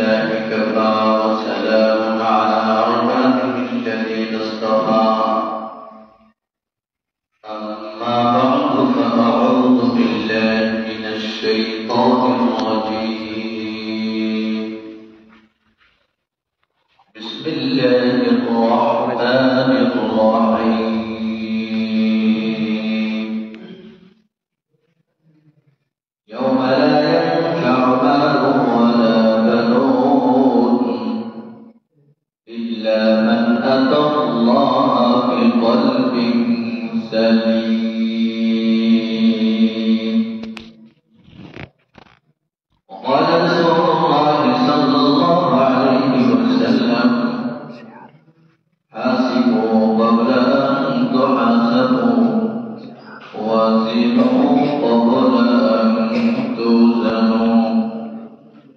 بالله كفى وسلام على عباده الذين اصطفى أما بعد فأعوذ بالله من الشيطان الرجيم بسم الله الرحمن الرحيم يوم لا ينفع مال ولا بنون إلا من أتى الله بقلب سليم. وقال رسول الله صلى الله عليه وسلم حاسبوا قبل أن تحاسبوا وزنوا قبل أن توزنوا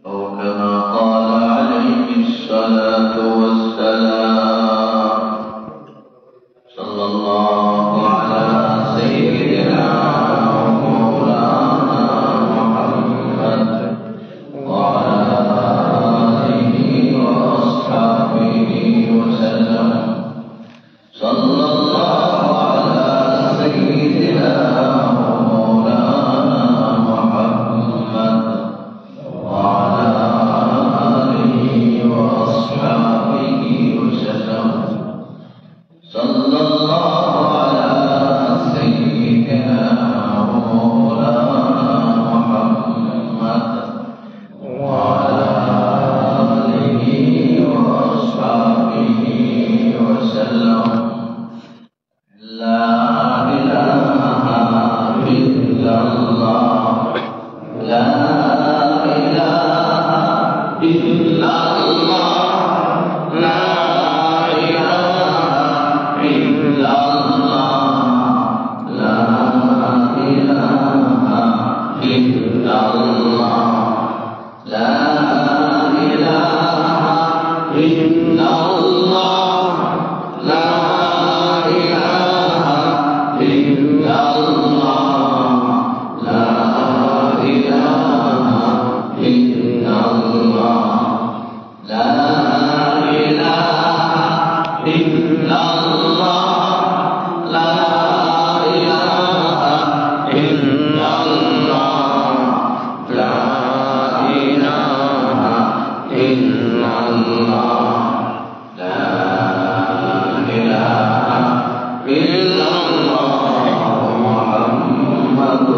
أو كما قال عليه الصلاة والسلام. صلى الله على سيدنا ومولانا محمد وعلى آله وأصحابه وسلم. صلى الله على سيدنا ومولانا محمد وعلى آله وأصحابه وسلم. صلى الله على سيدنا ومولانا محمد وعلى آله وأصحابه وسلم. لا إله إلا الله لا إله إلا الله لا إله إلا الله لا إله إلا الله لا إله إلا الله لا إله إلا الله لا إله إلا الله لا إله إلا الله لا إله إلا الله لا إله إلا الله لا إله إلا الله محمد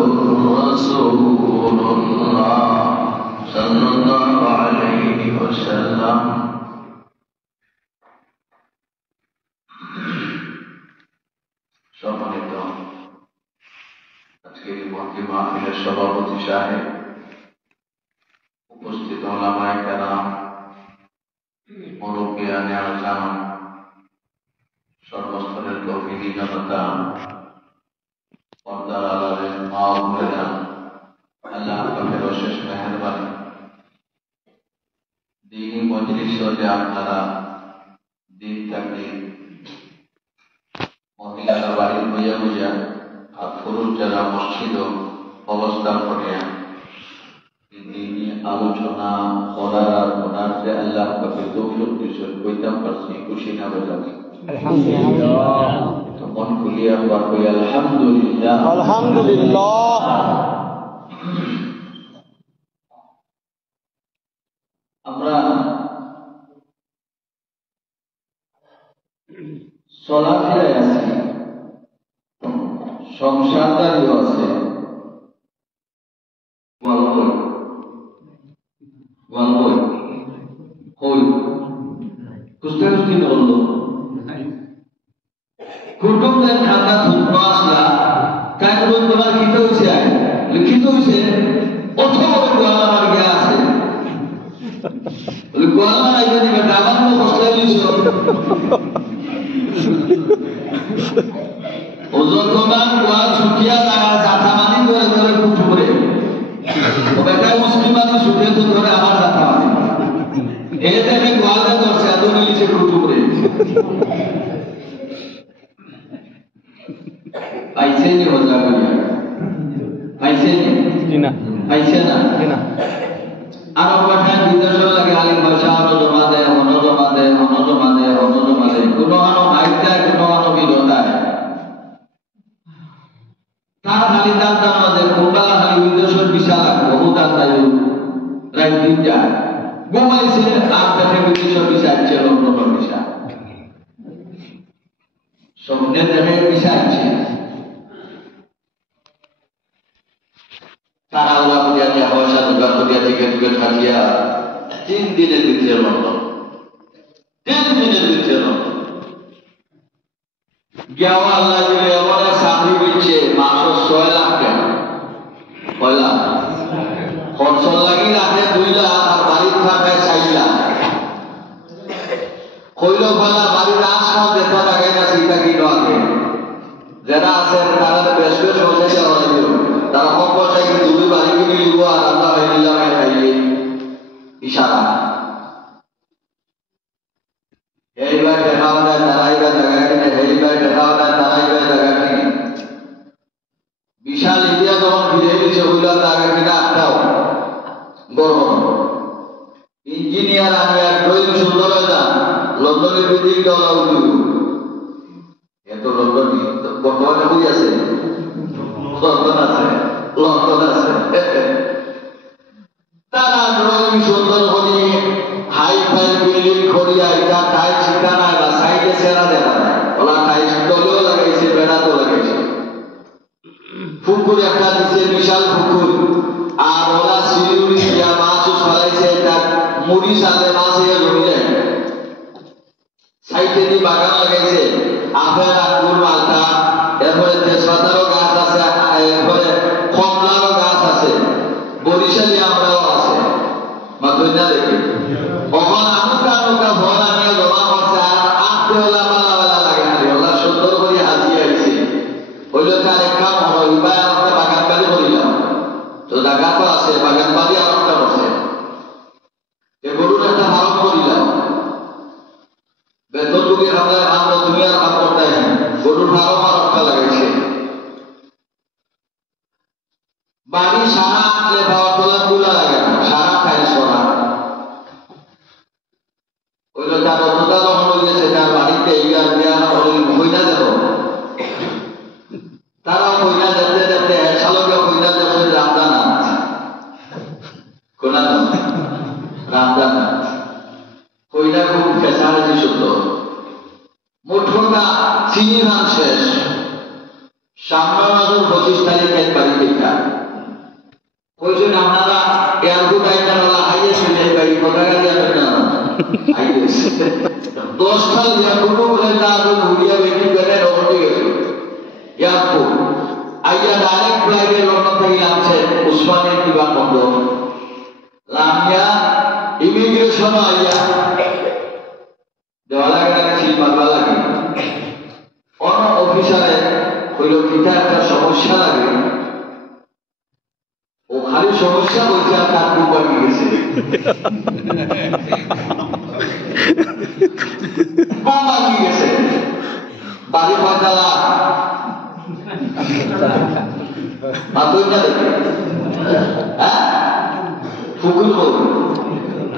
رسول الله صلى الله عليه وسلم. সম্মানিত আজকের মহফিল মাহফিলের সভাপতি সাহেব, উপস্থিত ওলামায়ে কেরাম, মুরব্বিয়ানে আযম, সর্বস্তরের তৌহিদি জনতা, পর্দার আড়ালের মা ও বোনেরা, আল্লাহ পাকের অশেষ মেহেরবানি দ্বীনি মজলিসে যে আপনারা দিন থাকি মহিলারা বাড়ির বইয়া বইয়া আর পুরুষ যারা মসজিদ অবস্থান করিয়া দিনী আলোচনা করার আর ওনার যে আল্লাহ পাকে তৌফিক দিয়েছেন কইতাম পারছি, খুশি না বললাম আলহামদুলিল্লাহ। তো মন খুলিয়া আবার কই আলহামদুলিল্লাহ আলহামদুলিল্লাহ। আমরা চলাফেরায় আছি, সংসারদারিও আছে, কুটুমদের খাতা ধুপা আসলা তাই বলুন তোমার খিতে হয়েছে লিখিত হয়েছে প্রথম গোয়াল আমার গিয়া আছে গোয়াল নাই যদি আমার মতো কষ্টাই দিয়েছ ও যতবার গোয়াল শুকিয়া যায় জাথা মানি ধরে ধরে কুটু করে ও বেটায় মুসলিম মানুষ শুকিয়ে তো ধরে আমার জাথা মানি এই দেখে গোয়ালে ধরছে এত নিচে কুটু করে পাইছে নি হজা করিয়া পাইছে নি না পাইছে না আর কথা বিদেশ লাগে আলিম খালি জানতাম না যে কোনটা খালি উদ্দেশ্যের বিশাল বহুত আন্দাজ রাত দিন যায় ঘুমাইছে আর দেখে বিদেশের বিষয় আছে লন্ডনের বিষয় স্বপ্নে দেখে বিষয় আছে তারা ওরা বুঝিয়া যে পয়সা জোগাড় করিয়া টিকিট থাকিয়া 3 দিনের ভিতরে লন্ডন 3 দিনের ভিতরে লন্ডন গেওয়া আল্লাহ দিলে এমন চাকরি দিচ্ছে মাসে 6 লাখ টাকা পয়লা খরচ লাগি রাখে 2 লাখ আর বাড়ির থাকে 4 লাখ কইল বলা বাড়ির আসমাও দেখতে লাগে না সেটা কি নয় যারা আছে তারা বেশ বেশ বসে যাওয়া তারা কম পয়সায় কিন্তু দুই বাড়ি কিনে নিব আর আমরা হয়ে নিলাম খাইলে ইশারা এইবার দেখাও না তারাইবার জায়গা কিনে এইবার দেখাও না তারাইবার জায়গা কিনে বিশাল ইন্ডিয়া যখন ফিরে দিচ্ছে হইলাম জায়গা কিনে আটটাও গরম ইঞ্জিনিয়ার আমি এক ড্রয়িং সুন্দর হয়ে যান লন্ডনের বিল্ডিং ডলা উঠু এত লন্ডন বর্তমানে বুঝি আছে লন্ডন আছে তারা ড্রয়িং সুন্দর করি হাই ফাই বিল্ডিং করিয়া এটা টাইট ঠিকানা বা সাইডে সেরা দেখা যায় ওলা টাইট তলেও লাগাইছে বেড়াতেও লাগাইছে পুকুর একটা দিচ্ছে বিশাল পুকুর আর ওলা শিলিগুড়ি দিয়া মাছ ফলাইছে এটা মুড়ি সাথে মাছ হয়ে জমি যায় সাইডে দিয়ে বাগান লাগাইছে আপেল আঙ্গুর মালটা এরপরে তেজপাতারও গাছ আছে এরপরে কমলারও গাছ আছে বরিশালী আমরাও আছে মাতুইনা দেখি কখন আমুকা আমুকা ফল আনিয়ে জমা করছে আর আঁকতে ওলা পাল্লা লাগে না ওলা সুন্দর করে হাজিয়ে আইছে হইল তার একটা মনে ইবাই আমাকে বাগান বাড়ি করিলাম তো জায়গা তো আছে বাগান বাড়ি আমারটা বসে গরুর একটা ফার্ম করিলাম বেতন যুগের আমরা তুমি আর কাম করতে গরুর ফার্ম আর একটা লাগাইছে বাড়ি সারা আটলে পাওয়ার তোলার গুলা লাগে না সারা টাইলস করা ওই তার অন্যতা যখন হয়ে গেছে তার বাড়িতে হইনা যাব তারা হইনা যেতে যেতে শালকে হইনা যাচ্ছে রামদানা কোন রামদানা হইনা খুব ফেসারেছি সুন্দর মোটটা চিনি ধান শেষ সামনে মাসের 25 তারিখে বাড়ি দেখা কইছেন আপনারা এয়ারপোর্ট আইনারা হাইয়েস্ট হয়ে বাড়ি কথা গাড়ি আসবে না হাইয়েস্ট 10 সাল এয়ারপোর্ট বলে তার ঘুরিয়া বেটি করে রওনা গেছে এয়ারপোর্ট আইয়া ডাইরেক্ট ফ্লাইটে লন্ডন থেকে আসছে উসমানের বিমানবন্দর লামিয়া ইমিগ্রেশন আইয়া দেওয়া লাগে না ছিল মারবা লাগে অন্য অফিসারে হইল কিটা একটা সমস্যা লাগে ও খালি সমস্যা বলছে আর তার কোম্পানি গেছে কোম্পানি গেছে বাড়ি পাঁচালা মাতুইনা দেখে পুকুর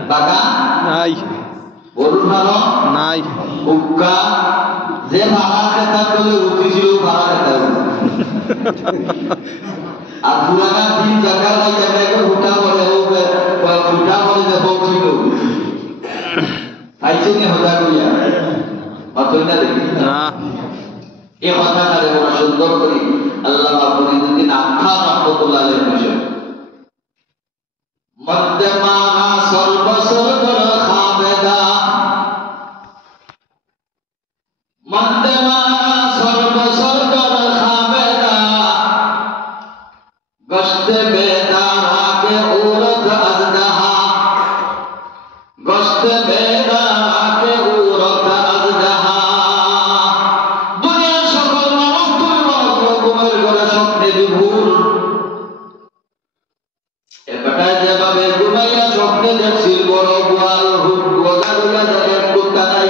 বাগান নাই গরুর ফার্ম নাই হুক্কা যে ভাড়া খেতার করলে উঠেছিল ভাড়া খেতার আর পুরানা 3 জায়গা লাগে ফুটা বলে যে পৌঁছিল পাইছে নি হতা কইয়া মাতুইনা দেখি না এই কথাটারে বড় সুন্দর করি আল্লাহ ফরিদুদ্দিন আখ্যা রহমাতুল্লাহ আলাইহি বিষয় মধ্যমানা সর্বসর্গর খাবেদা মধ্যমানা সর্বসর্গর খাবেদা গশতে বেদারা কে উরত আজদাহা গশতে বেদারা কে উরত আজদাহা ভুল এবারে যেভাবে ঘুমাইয়া স্বপ্নে দেখছিল বড় গোয়াল গজাগুলা যাদের কুত্তা নাই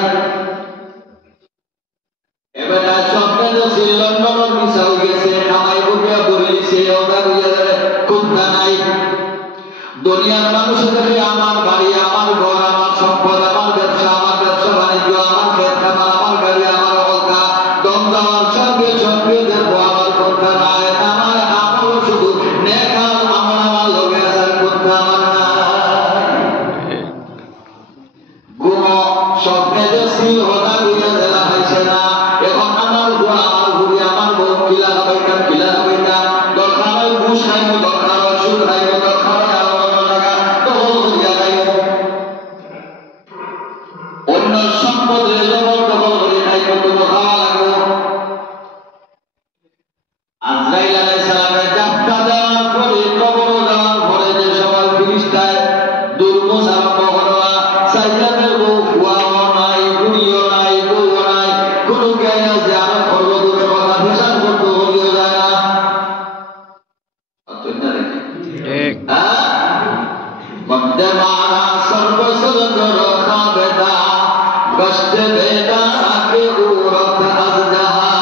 এবারে স্বপ্নে দেখছিল লন্ডনের মিশাল গেছে নামাই বুঝিয়া বলিছে ওটা বুঝিয়া যাদের কুত্তা নাই দুনিয়ার মানুষের আমার বাড়ি আমার ঘর আমার সম্পদ আমার স্বপ্নে যে সিল হতা গুইয়া দেলা হয়েছে না এখন আমার বুয়া আমার বুড়ি আমার বউ কিলা হবাইতা দরকার হয় ঘুষ খাইব দরকার হয় সুদ খাইব দরকার হয় আরো অন্য জায়গা দখল করিয়া খাইব অন্য সম্পদের জগৎ দখল করে খাইব তবু খাওয়া লাগবো আজরাইল আলাইহিস সালামের যাত্রা দেওয়ার পরে কবর দেওয়ার পরে যে সবার ফিরিস্তায় দুর্মুষ আরম্ভ হলো সাইয়াদের বউ ফুয়াও নাই বুড়িও নাই বউও নাই কোনো জ্ঞান জিয়ারত করলো দূরের কথা হিসাব করতে হলেও যায় না অতটা দেখি ঠিক মধ্যে মারা সর্বসলদর খাবেদা গস্তে বেদা কে উরত আজদাহা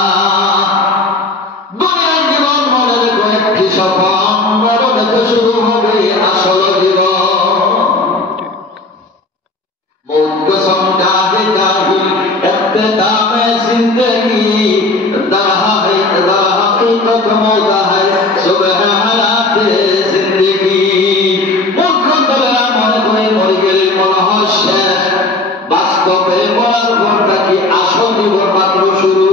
দুনিয়ার জীবন মনে রেখো একটি সপন মরণ থেকে শুরু হবে আসল জীবন मौत को समझा दे जाहिल इख्तिताम जिंदगी हकीकत मौत है सुबह हयात जिंदगी मुकद्दर মনে করে মরে গেলে মনে হয় শেষ বাস্তবে মরার পরটা কি আসল জীবন মাত্র শুরু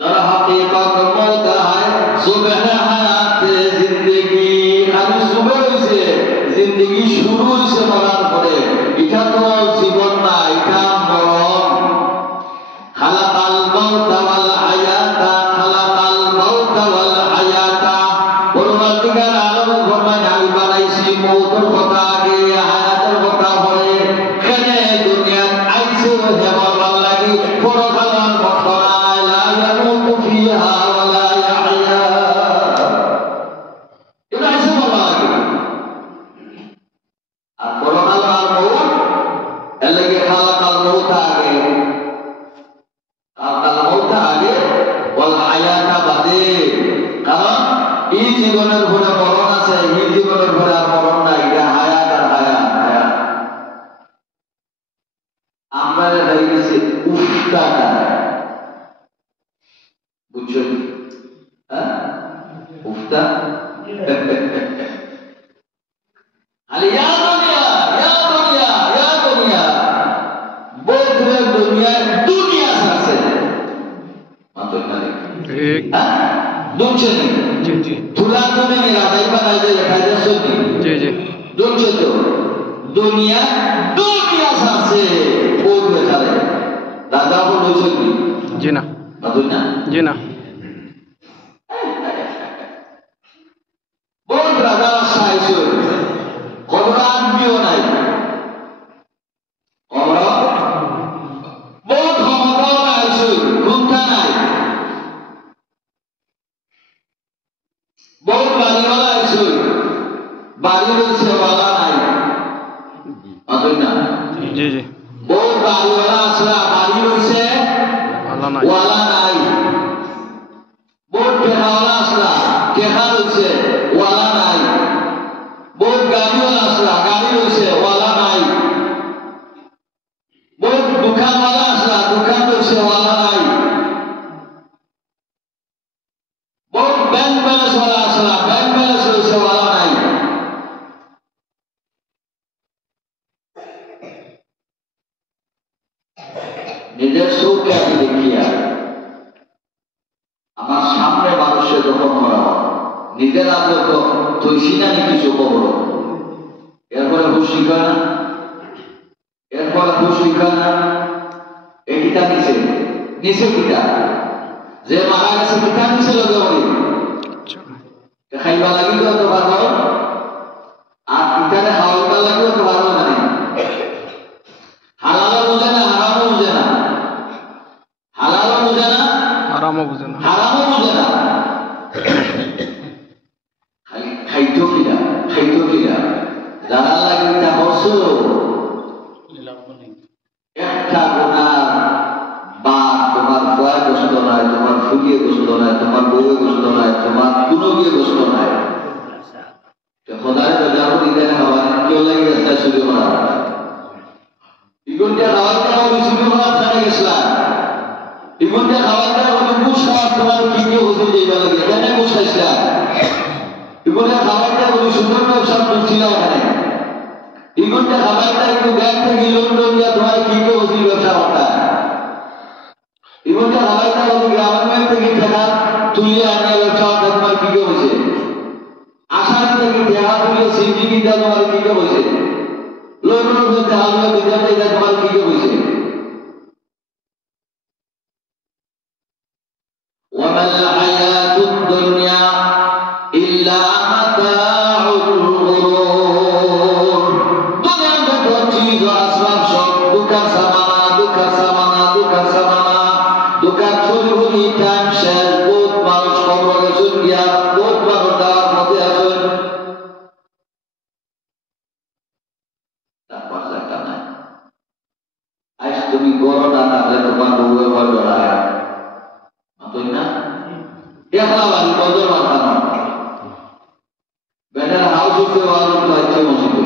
दर हकीकत मौत है सुबह हयात जिंदगी खाली सुबह হইছে जिंदगी শুরু হইছে মরার পরে এটা তো জীবন না এটা মরণ খালাকাল মাউত ওয়াল হায়াতা খালাকাল মাউত ওয়াল হায়াতা পরবর্তীকার আলম ফরমান আমি বানাইছি মৌতের কথা আগে হায়াতের কথা পরে কেনে দুনিয়াত আইছে হেমর লাগি পরকালের মতরায় লা ইয়ামুতু ফিহা ওয়া লা ইয়াহইয়া এটা আইছে বলা লাগে আর পরকালের মৌত এর লাগি খালাকাল মাউত আগে খালাকাল মাউত আগে ওয়াল হায়াতা বাদে কারণ এই জীবনের পরে মরণ আছে এই জীবনের পরে আর মরণ নাই এটা হায়াত আর হায়াত আমরা হয়ে গেছি উফতা বুঝছো হ্যাঁ উফতা আরে ইয়া দুনিয়া বলতে দুনিয়া আছে মাত্র না ঠিক দুনছে জি জি তুলা তুমি মেরা দাইবা দাইতে খাইতে সত্যি জি জি দুনছে তো দুনিয়া আছে বলবে তারে দাদা বলছে কি জি না না জি না বল রাজা সাইছো কবরান বিও নাই কবর বল ক্ষমতা আইছো কোনটা নাই বল বাড়িওয়ালা আইছো বাড়ি রয়েছে ওয়ালা নাই আদর না জি জি বল বাড়িওয়ালা আসরা বাড়ি রয়েছে ওয়ালা নাই বল টেহাওয়ালা আসরা টেহা রয়েছে ওয়ালা নাই বল গাড়িওয়ালা আসরা গাড়ি রয়েছে ওয়ালা নাই বল দোকানওয়ালা আসরা দোকান রয়েছে ওয়ালা নাই বল ব্যাংক ব্যালেন্স ওয়ালা আসরা ব্যাংক ব্যালেন্স রয়েছে ওয়ালা নাই নিজের চোখে আমি দেখিয়া আমার সামনে মানুষের যখন করা হয় নিজের আগে তো তৈছি না কিছু খবর এরপরে হুশ শিখা না এরপরে হুশ শিখা না এই কিতা নিচে কিতা যে মারা গেছে কিতা নিচে লগে বলি খাইবা লাগিল তো ভালো আর কিতারে খাওয়াইবা লাগিল তো ভালো না হালাল বুঝে না হারামও বুঝে না হালালও বুঝে না হারামও বুঝে না খালি খাইতো কিনা যারা লাগে তা হচ্ছে একটা গুনার বা তোমার বয় গোস্ত নয় তোমার ফুলিয়ে গোস্ত নয় তোমার বউয়ে গোস্ত নয় তোমার কোনো গিয়ে গোস্ত নয় খোদায় তো যাবো দিতে খাবার কেউ লাগে গেছে শুরু করা ইগুনটা খাওয়াইতে হবে শুরু করার জানে গেছিলাম ইগুনটা খাওয়াইতে হবে মুখ খাওয়ার তোমার কি কি হুজুর যাইবা লাগে কেন মুখ খাইছিলাম ইগুনটা খাওয়াইতে হবে সুন্দর ব্যবসা করছিল ওখানে ইগুনটা খাবারটা একটু ব্যাগ থেকে লোন দিয়া তোমার কি কে ওসি ব্যবসা করতে ইগুনটা খাবারটা যদি গ্রামের ব্যাংক থেকে টাকা তুলে আনিয়ে ব্যবসা করতে তোমার কি কে হয়েছে আশার থেকে টাকা তুলে সিপি কিনতে তোমার কি কে হয়েছে লোন টাকা তুলে দিতে এটা তোমার কি কে হয়েছে وما الحياة الدنيا إلا متاع الغرور দুনিয়া যত চিজ আসবাব সব দুকার সামানা দুকার ছড়ি টাইম শেষ বহুত মানুষ খবর গেছেন গিয়া বহুত মানুষ দেওয়ার মধ্যে আছেন তারপর একটা নাই আজ তুমি করো না তাহলে তোমার রুয়ে ভয় ডরায় মাতই না দেখলা বাড়ি কদর মাথানো বেটার হাউস হচ্ছে ওয়াজ হচ্ছে মসজিদে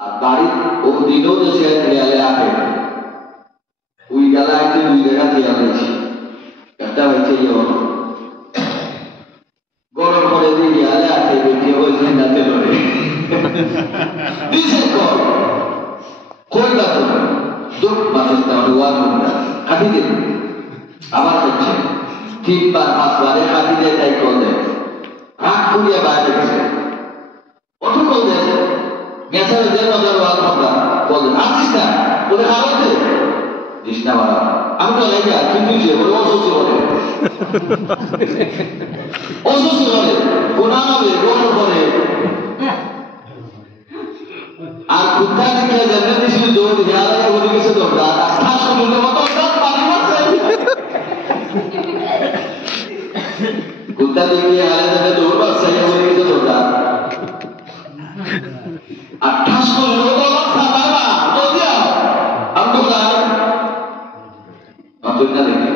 আর বাড়ি ও দিনও যে সে খেয়ালে রাখে ওই গেলা একটি দুই জায়গা দিয়া হয়েছে একটা হয়েছে গরম করে দিয়ে গেলে আছে বেটিয়ে বলছে যাতে লড়ে দিছে কর কই না তো দুঃখ মানুষ তাহলে ওয়াজ হচ্ছে কাটি দিন আবার হচ্ছে তিনবার পাঁচবারে কাটি দিয়ে তাই কল দেয় রাগ করিয়া বাইরে গেছে অত কল দেয় গেছারে যে মজার ওয়াজ কথা বলে আসিস না বলে খাওয়াইতে দিস না বাড়া আমি তো লেগে কিন্তু সে বলে অসুস্থ বলে অসুস্থ বলে গোনা হবে গোনা করে আর কুত্তা দিকে যেমন দিছিল দৌড় হেয়ালে বলে গেছে দৌড়া ঠাস করলে মতো পানি মারছে কুত্তা দিকে হেয়ালে যেমন দৌড় মারছে বলে গেছে দৌড়া আর ঠাস করলে মতো খাবা তো দিয়া আমি তো গায় মাত্র না দেখি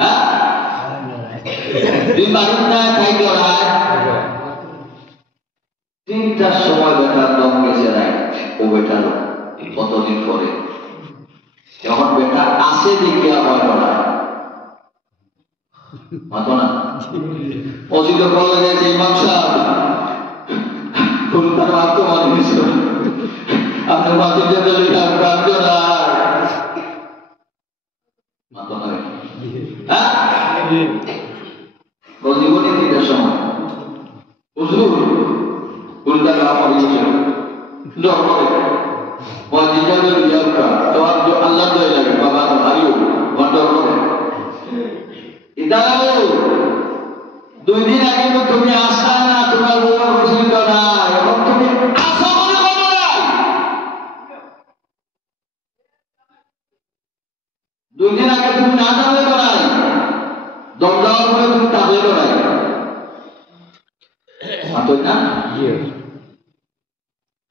হ্যাঁ দিন বাড়ি না খাই দৌড়ায় তিনটার সময় বেটার দম গেছে রাইট ও বেটার কতদিন পরে যখন বেটা আসে দেখে আবার ডরায় মাতো না অজিত বলা গেছে ইমাম সাহেব তার মাত্র মনে হয়েছিল আপনার মাতির জন্য লিখার প্রাণ ডরায় মাতো না হ্যাঁ জীবনে তিনটার সময় হুজুর উল্টা কাম হয়েছে ডর করে মসজিদের রিজার্ভটা তোমার আল্লাহ দয় লাগে বাবা আয়ু ডর করে ইদাও 2 দিন আগে তো তুমি আসা না তোমার বউরা বলছিল না এখন তুমি আসো মনে করো না 2 দিন আগে তুমি না জানলে তো নাই দম দেওয়ার পরে তুমি তাহলে তো নাই মাতই না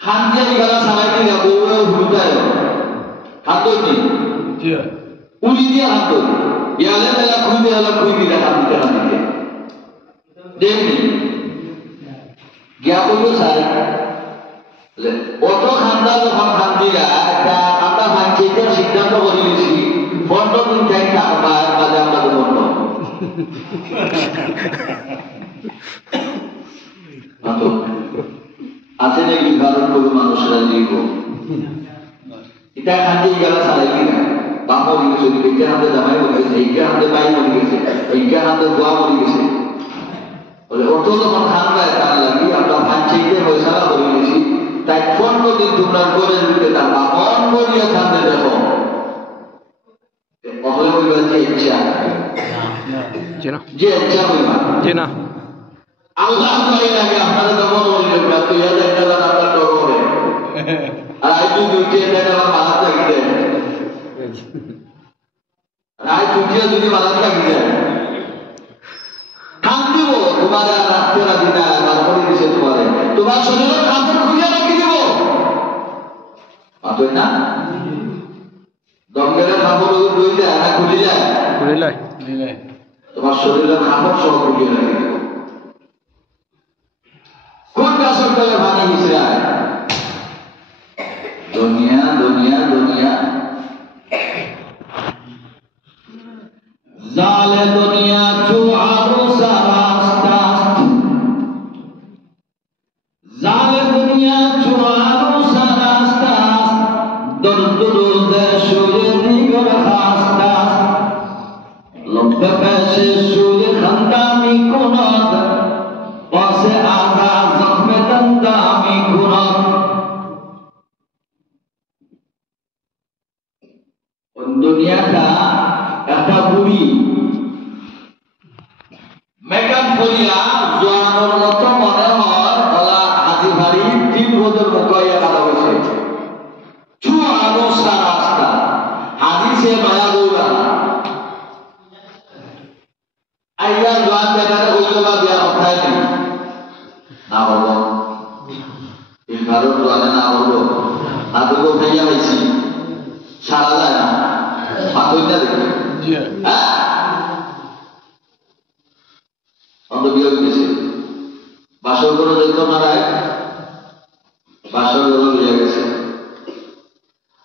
খান দিয়ে গেলা সারাই দিয়ে বউরা হুলুটায় হাত ধরি উলি দিয়ে হাত ধরি ইয়ালে বেলা খুঁই দিয়ে হাত দিতে দেখনি গিয়া বললো স্যার অত খান্দা যখন খান্দিরা একটা আমরা ভাঙছিটার সিদ্ধান্ত করে গেছি 15 দিন টাইম থাকবা কাজে আমরা বন্ধ আছে নাকি কারণ কোনো মানুষরা জীব এটা খান্দি গেলা সারাই কিনা বাপ মরে গেছে এইটা হাতে জামাই মরে গেছে এইটা হাতে পাই মরে গেছে এইটা হাতে গোয়া মরে গেছে বলে অত যখন খান্দায় তার লাগি আমরা ভাঙছিতে পয়সা করে গেছি তাই 15 দিন তোমরা করে দিতে থাকবা মন করিয়া খান্দে দেখো অহলে হইবা যে ইচ্ছা যে ইচ্ছা হইবা না আল্লাহ করে লাগে আপনারা তো মনে হইল না 2000 টাকা আপনার ডর করে আর আই টু ডিউটি টাকা মালা লাগি দেয় আই টুটিয়া যদি মালা লাগি দেয় খান দিব তোমার রাখতে রাখি না তারপরে দিছে তোমার শরীরের কাপড় খুলে রাখি দিব পাতই না দমগেলের কাপড় দুই যায় না খুলে যায় তোমার শরীরের কাপড় সহ খুলে রাখি দিব কোন গাছের তলে ভাঙি গেছে দুনিয়া দুনিয়া দুনিয়া জালে দুনিয়া চু আরো সারাস্তাস্ত জালে দুনিয়া চুয়ানো সারাস্তাস দর্দ রোজে শুয়ে দিগর খাস্তাস লম্বা পেশে শুয়ে খান্দামি কোনত পাশে আগা জখমে দন্দামি কোনত দুনিয়াটা একটা বুড়ি মেকআপ করিয়া জোয়ানোর মতো মনে হয় ওলা হাজি ভারি 3 বছর মুখাইয়া ভালো হয়েছে চুয়ানো রাস্তা হাজি সে মায়া দৌড়া আইয়া জোয়ান বেটারে হইল বা বিয়ার অর্থায় নেই না বলবো এই ভারত জোয়ানে না বলবো না বলবো ভাইয়া হয়েছি সারা যায় না মাথা দেখি হ্যাঁ বিয়ে হয়েছে বাসর করে যেত মারায় বাসর করে বিয়ে গেছে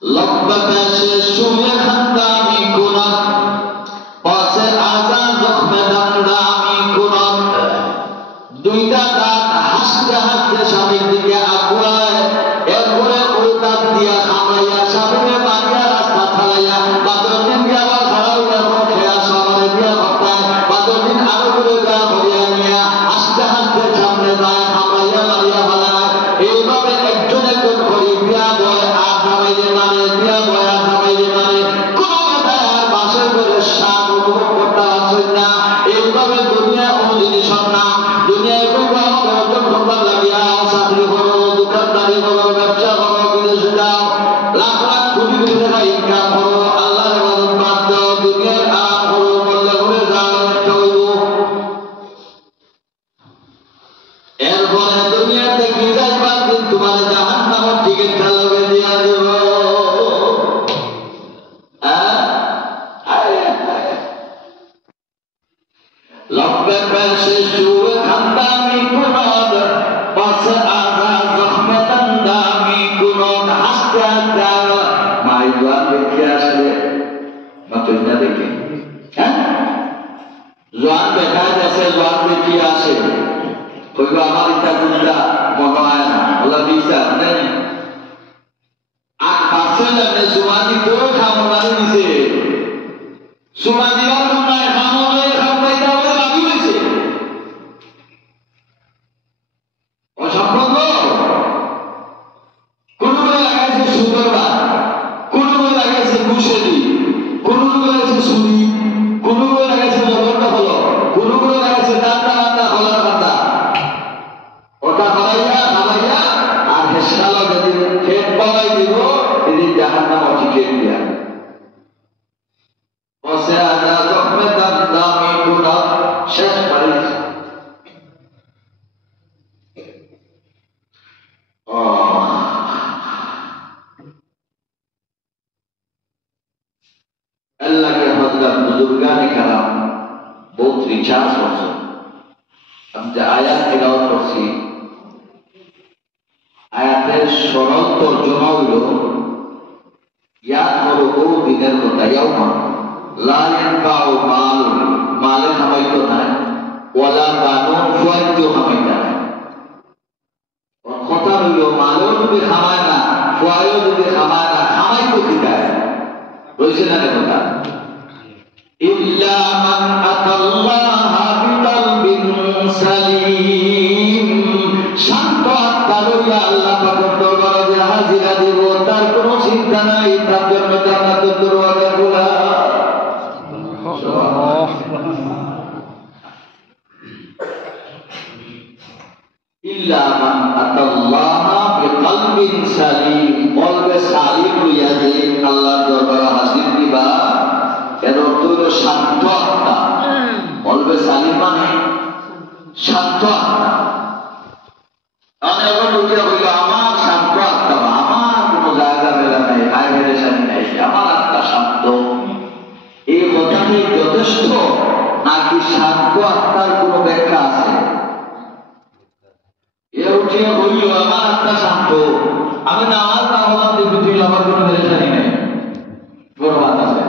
লম্বা পেশে শুয়ে খান্দামি কোনত পাশে আগা জখমে দন্দামি কোনত দুইটা দাঁত হাসতে হাসতে স্বামীর দিকে আগুয়ায় এরপরে ওই দাঁত দিয়া খামাইয়া স্বামীকে বাড়িয়া রাস্তা থালাইয়া বাদর দিন দিয়ে আবার খাড়া হইয়া মুখে আসা আমার দিয়া হতায় বাদর দিন আরো করে গা হইয়া নিয়া হাসতে হাসতে সামনে যায় খামাইয়া মারিয়া ফেলায় এইভাবে একজন একজন করে বিয়া বয় আর খামাইলে মানে বিয়া বয় আর খামাইলে মানে কোন কথায় আর বাসে করে স্বাদ অনুভব করতে আসেন না এইভাবে দুনিয়া ও জিনিসের নাম দুনিয়ায় খুব অর্জন করবার লাগিয়া চাকরি করো দোকানদারি করো ব্যবসা করো বিদেশে যাও লাখ লাখ কোটি কোটি টাকা ইনকাম করো আল্লাহর ইবাদত বাদ দাও দুনিয়ার আরাম করো বললে করে যাও একটা হইব এরপরে দুনিয়াতে কি যাইবার দিন তোমার জাহান্নামের টিকিটটা লগে দিয়া দেব লম্বে পেশে শুয়ে খান্দামি কোনত পাশে আগা জখমে দন্দামি কোনত হাসতে হাসতে মাই জোয়ান দেখে আসলে মাতুইনা দেখে হ্যাঁ জোয়ান বেটায় দেশে জোয়ান বেটি আসে কইব আমার ইচ্ছা কোনটা মনে হয় না ওলা দিশা নেই আর পাশে যাবে সুমাদি তো খামনারি দিছে সুমাদি আর নাই খামনে খামনাই দাও লাগি হইছে অসম্পূর্ণ কোন লাগাইছে সুন্দরবা কোন লাগাইছে কুশেদি কোন লাগাইছে সুরি কোন লাগাইছে জগন্না হলো কোন লাগাইছে দাঁতা দাঁতা হলার কথা ওটা হলাইয়া খালাইয়া আর হেসালা যদি খেত পালাই দিব তিনি জাহান্নাম অটিকে দিয়া বসে আজা জখমে দন্দামি কোনত শেষ পারি अल्लाह के हजरत बुजुर्गान कराम बहुत रिचार्ज हो हम जो आयात तिलावत करছি আয়াতের সরল তরজমা হলো ইয়াদ করো ও দিনের কথা ইয়াউমা লা ইয়ানফাউ মাল মালে হামাইতো না ওয়ালা বানুন ফুয়াইতো হামাইতা না কথা হলো মালও যদি খামায় না ফুয়াইও যদি খামায় না খামাইতো কিটায় রইছে না কথা ইল্লা মান আতাল্লাহা বিকলবিন সালিম শান্ত আত্মা লইয়া আল্লাহ পাকের দরবারে হাজিরা দিব তার কোনো চিন্তা নাই তার জন্য জান্নাতের দরওয়াজা খোলা ইল্লা মান আতাল্লাহা বিকলবিন সালিম কলবে সালিম লইয়া যে আল্লাহর দরবারে হাজির দিবা এর অর্থ হলো শান্ত আত্মা কলবে সালিম মানে শান্ত আত্মা আমি এখন উঠিয়া হইল আমার শান্ত আত্মা আমার কোনো জায়গা মেলা নেই আয় মেরেশানি নেই আমার আত্মা শান্ত এই কথাটি যথেষ্ট নাকি শান্ত আত্মার কোনো ব্যাখ্যা আছে এ উঠিয়া হইল আমার আত্মা শান্ত আমি নামাজ না হলাম দেখেছি আমার কোনো মেরেশানি নেই বড় বাত আছে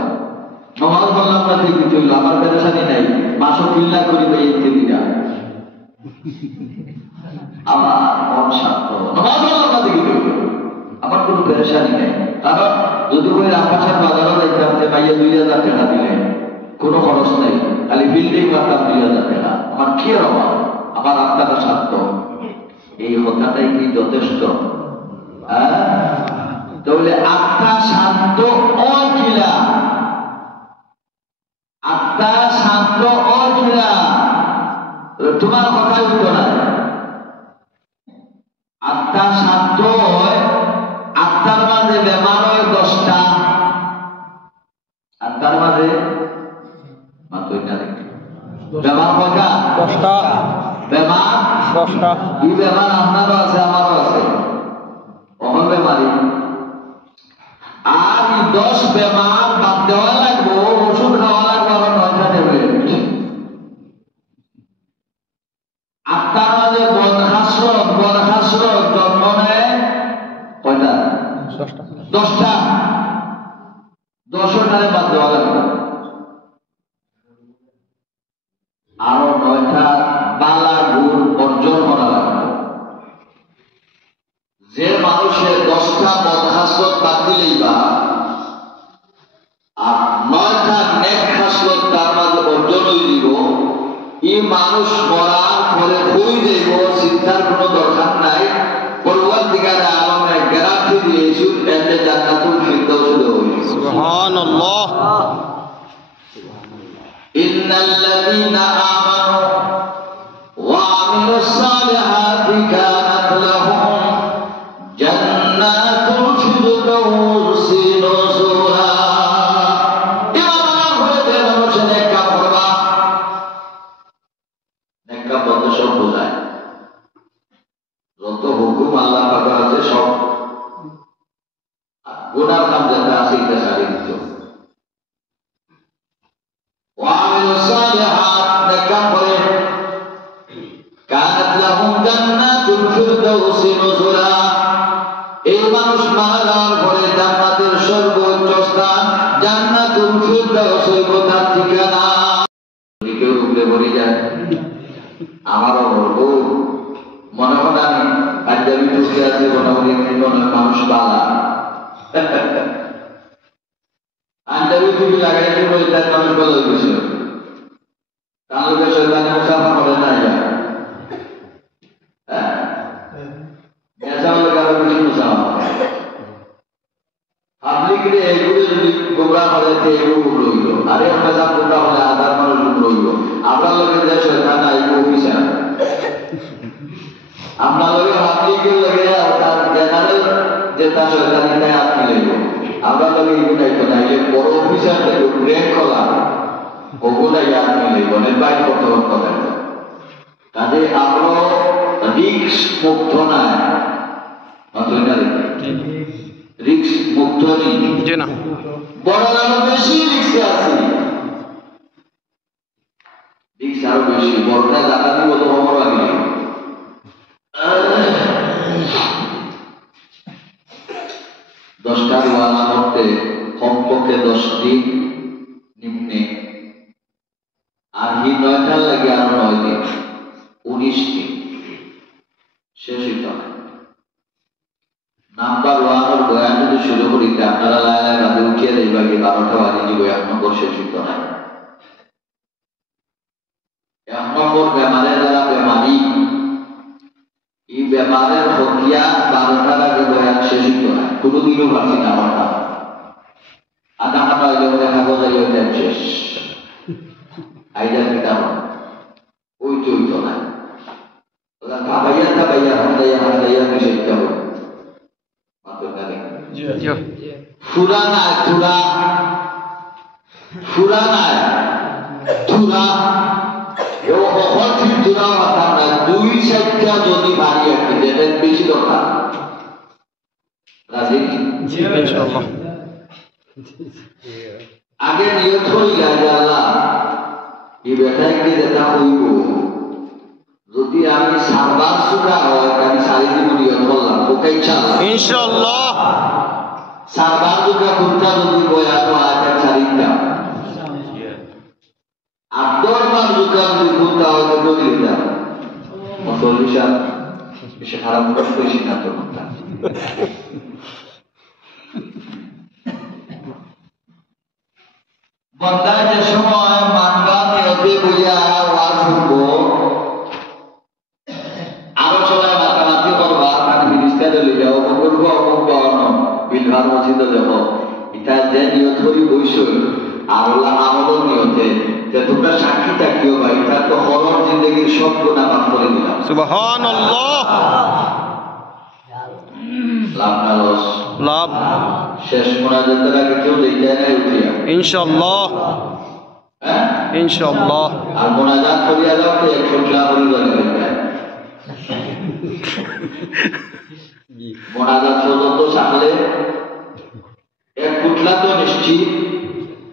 নামাজ বললাম না দেখেছি আমার মেরেশানি নেই মাসও কিল্লা করি ভাই ইত্যাদিরা আমার মন শান্ত নামাজ পেরেশানি নেই। কারণ যদি ওই রামপাশার বাজারও দেখতাম যে ভাইয়া 2000 টাকা দিলে কোনো খরচ নেই, খালি বিল্ডিং পাতাম 2000 টাকা, আমার কি অভাব, আমার আত্মাটা শান্ত, এই কথাটাই কি যথেষ্ট? তাহলে আত্মা শান্ত ওই কিলা, আত্মা শান্ত ওই কিলা, তোমার কথাই হতো না। আত্মা শান্ত হয়, আত্মার মাঝে বেমার হয় 10টা, আত্মার মাঝে বেমার কয়টা? 10টা। বেমার 10টা। এই বেমার আপনারও আছে আমারও আছে, অহল বেমারি। আর এই 10 বেমার বাদ দেওয়া লাগবো, ওষুধ খাওয়া লাগবো আরো 9টা ট্যাবলেট। আত্মার মাঝে বদহাসরত জন্ম নেয় কয়টা? 10টা। 10টারে বাদ দেওয়া লাগবে, আরো 9টা বালা গুণ অর্জন করা লাগবে। যে মানুষের 10টা বদহাসরত বাদ দিলেই বা আর 9টা নেক হাসরত তার মাঝে অর্জন হয়ে দিব, এই মানুষ মরার পরে হয়ে যাইব, চিন্তার কোনো দরকার নাই। পরবর্তীকালে আলমে গ্যারান্টি দিয়েছি এতে জান্নাতুল ফিরদাউস হইবে। সুবহানাল্লাহ। ইন্নাল্লাযীনা আমানু ওয়া আমিলুস সালিহাতি কানাত লাহুম জান্নাতুল ফিরদাউসি নুজুলা। ইমান করে যে মানুষ নেক কাম করবা, নেক কাম বলতে সব বোঝায়, যত হুকুম আল্লাহ পাকের আছে সব, গুনার কাম যেটা আছে এটা ছাড়িয়ে দিত। ওয়ামিলুস সালিহাত, নেক কাম করে, কানাত লাহুম জান্নাতুল ফিরদাউসি নুজুলা। এই মানুষ মারা যাওয়ার পরে জান্নাতের সর্বোচ্চ স্থান জান্নাতুল ফিরদাউস হইব তার ঠিকানা। কেউ উপরে বলে যায় আমারও বলবো, মনে মনে আমি পাঞ্জাবি টুকে আছে, মোটামুটি মনে মানুষ বালা, পাঞ্জাবি টুপি লাগাইতে বলে তার মানুষ ভালো হয়ে গেছিল, তাহলে শয়তানে মুসাফা করে না যায়, নেশা হলে কারো বেশি মুসাফা পাবলিকরে এগুলো যদি গোমরা হলে এগুলো রইল, আরে আমরা গোমরা হলে আধার মানুষ রইল। আপনার লোকের যে শয়তান আইব অফিসার, আপনার লোকের পাবলিকের লাগে তার জেনারেল যে তার শয়তানিটাই আপনি লইব, আপনার লোকের এগুলাই তো নাইলে বড় অফিসার থেকে ব্রেক খোলা ওগুলাই আপনি লইব, নির্বাহী করতে হবে। কাজে আমরা রিক্স মুক্ত নাই, রিক্স মুক্ত নেই, বড় আরো বেশি রিক্সে আছে, রিক্স আরো বেশি, বড়টা জানা দিব তো খবর আগে। 10টার ওয়াজ করতে কমপক্ষে 10 দিন নিম্নে, আর এই 9টার লাগে আরো 9 দিন, 19 দিন শেষ হইতে হয়। নাম্বার 1 ওর বয়ান যদি শুরু করিতে আপনারা লাইলায় রাতে উঠিয়ে দেবা কি 12টা বাজে দিব, 1 নম্বর শেষ হইতে হয়। 1 নম্বর বেমারে যারা বেমারি, এই বেমারের হকিয়া 12টার আগে বয়ান শেষ হইতে হয়। কোনোদিনও পারছি না আমার না, আধা ঘন্টা হইলে দেখা বোঝাই ওইটা শেষ, আইডার কিতাব ওই চইত না, ভাবাইয়া থাবাইয়া হান্দাইয়া হান্দাইয়া মিশাইতে হবে। ফুরা নাই থুরা, ফুরা নাই থুরা, থুরা মাথা নাই, 2 সাইডটা যদি ভারী আছে যেটা বেশি দরকার। রাজি? আগে নিয়ত হইলা যে আল্লাহ এই বেটাকে যেটা হইব, যদি আমি সারবার সুখা হয় আমি সারি দিব, নিয়ত করলাম ওকে ইনশাআল্লাহ। সারবার সুখা কোনটা যদি বয়ান হয় সারি দাও, আর 10 বার সুখা যদি কোনটা হয় তো দিলাম মতলিশা বেশি খারাপ কষ্ট সিদ্ধান্ত করতাম। বন্দায় যে সময় মানবা নিয়তে বইয়া ওয়াজ শুনবো আলোচনায় মাতামাতি করবা কারণ মিনিস্টারে লই যাও করবো অমুক বিলভার মসজিদে যাব এটা যে নিয়ত করি বইসই আর ওলা আমলের নিয়তে যে তোমরা সাক্ষী থাকিও ভাই তার তো হরর জিন্দগির সব গুনাহ মাফ করে দিলাম সুবহানাল্লাহ। লাভ না লস? লাভ শেষ মোনাজাতের আগে কেউ দেখে নাই উঠিয়া ইনশাআল্লাহ। হ্যাঁ ইনশাআল্লাহ। আর মোনাজাত করিয়া যাও তো 1 লাখ হরি ধরে মোনাজাত পর্যন্ত সামলে 1 ফুটলা তো নিশ্চিত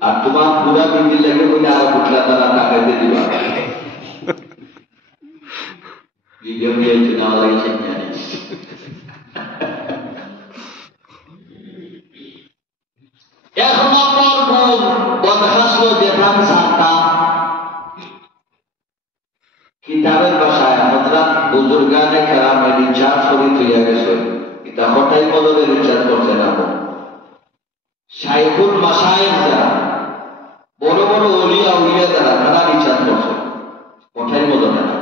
আর তোমার পুরা বিন্দি লাগে বলে আর ফুটলা তারা টাকাতে দিবা ভিডিও নিয়ে নেওয়া লাগছে জানিস এখন আপনার বদখাস্ত যেখান সারতা কিতাবের ভাষায় আমরা বুজুর্গানে কেরামে রিচার্জ করে তুইয়া গেছে এটা হঠাৎ মদলে রিচার্জ করছে না শাইখুল মাসায়েখ যারা বড় বড় ওলিয়া উলিয়া যারা তারা রিচার্জ করছে হঠাৎ মদলে না।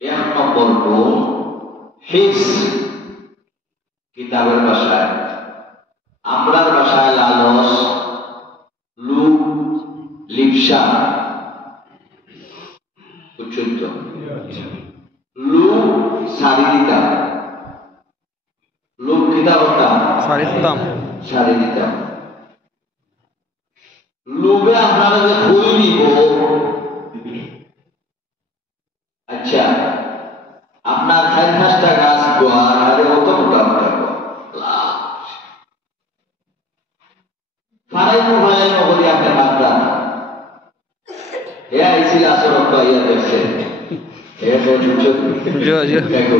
1 নম্বর গুণ হিফজ কিতাবের ভাষায়, আমরার ভাষায় লালস, লুক, লিপসা, উচ্চরিত লুক সারি দিতাম, লুক কিতাবটা সারি দিতাম, লুবে আপনারা যে ফুল নিব। আচ্ছা আপনার 4-5টা গাছ গোয়ার আরে অত মোটা মোটা ফারাই মোবাইল নগরী আপনি ভাবতা এ আইছিল আসর পাইয়া দেখছে এ তো জুজু দেখো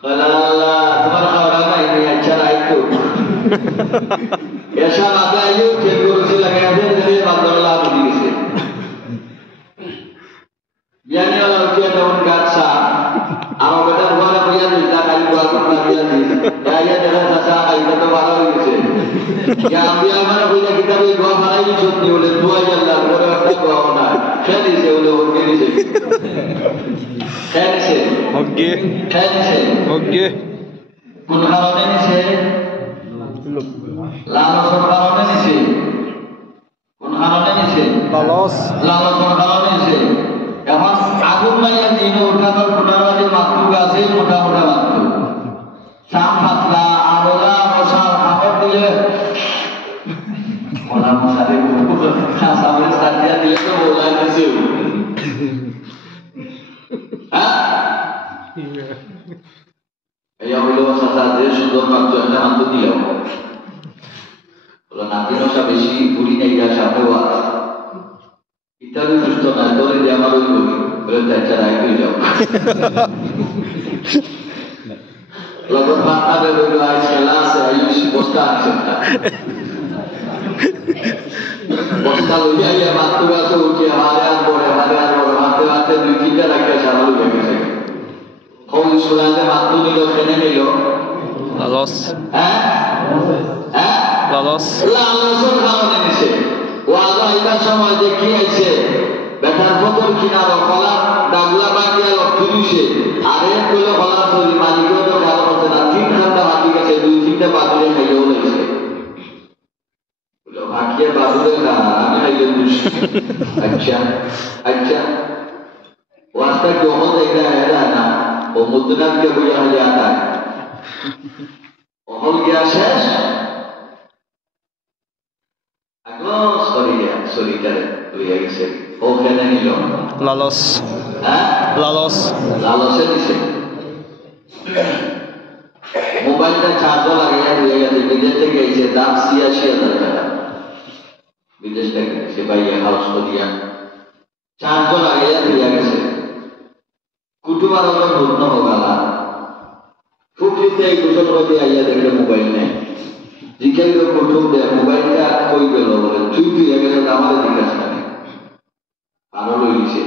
খালালা তোমার খাওয়া নাই নি আচ্ছা রাইতো এসা লাগাইও ঠিক করেছে লাগাইছে যে বাদলা দি গেছে বিয়ানি ওলা উঠিয়া তখন গাছা আর বেটা ঘরে বইয়া দিতা খালি গোয়া করতে দিয়া দিস আইয়া দেখা চাচা আইতা তো ভালো হইছে ইয়া আমি আমার বইয়া কিতাবে গোয়া ফালাই সত্যি বলে দুয়া আল্লাহ করে একটা গোয়া না খেলিছে বলে ওকে দিছে খেলিছে ওকে কোন কারণে নিছে লালসের কারণে নিছে কোন কারণে নিছে লালসের কারণে নিছে। এখন আগুন মাইয়া দিন ওঠানোর পুনরাজের মাতৃ আছে মোটা মোটা মাতৃ চাম পাতলা আলোলা মশা খাবার দিলে মশা মশারে সামনে সাজিয়া দিলে তো বলা গেছে এই হইল সাজা যে সুন্দর মাত্র একটা মাত্র দিল বলো নাতি মশা বেশি বুড়ি নাই যা সামনে আছে ইত্যাদি সুস্থ না তোরে দিয়ে আমার ওই বলি বলে চাচা রায় হয়ে যাও লগন মাতারে বলি আই খেলা আছে আয়ুষ বস্তা আছে বস্তা লইয়া মাতৃ গাছে উঠে হারে আর বড় হাতে হাতে 2-3টা রাখতে সারা লইয়া গেছে কোন সুরাতে মাতৃ নিল কেনে নিল লালস লালসের কারণে নিছে ওয়াজ আইতার সময় যে কি আইছে বেটার বদল কিনার কলা ডাগলা বাগিয়া লক্ষ্য দিছে আরে কইলো কলা চলি মালিকও তো ভালো হচ্ছে না 3 ঘন্টা বাকি গেছে 2-3টা বাদুরে খাইলেও হয়েছে বললো ভাগিয়ে বাদুরে খা আমি খাইলে দুষ আচ্ছা আচ্ছা ওয়াজটা যখন দেখে এরা না ও মুদ্রাকে বইয়া হলে আটায় অহল গিয়া শেষ শরীরটারে লইয়া গেছে ওখানে নিল লালসে দিছে মোবাইলটা চার্জও লাগাইয়া লইয়া গেছে বিদেশ থেকে এসে দাম 86,000 টাকা বিদেশ থেকে সে পাইয়া হাউস করিয়া চার্জও লাগাইয়া লইয়া গেছে কুটুমার ওপর ভূত হগালা ফুকিতে গোসল করে আইয়া দেখলে মোবাইল নেই জিজ্ঞাসা করে প্রথম দেয় মোবাইলটা কই গেল বলে তুই গেছে আমাদের জিজ্ঞাসা করে আরো লইছে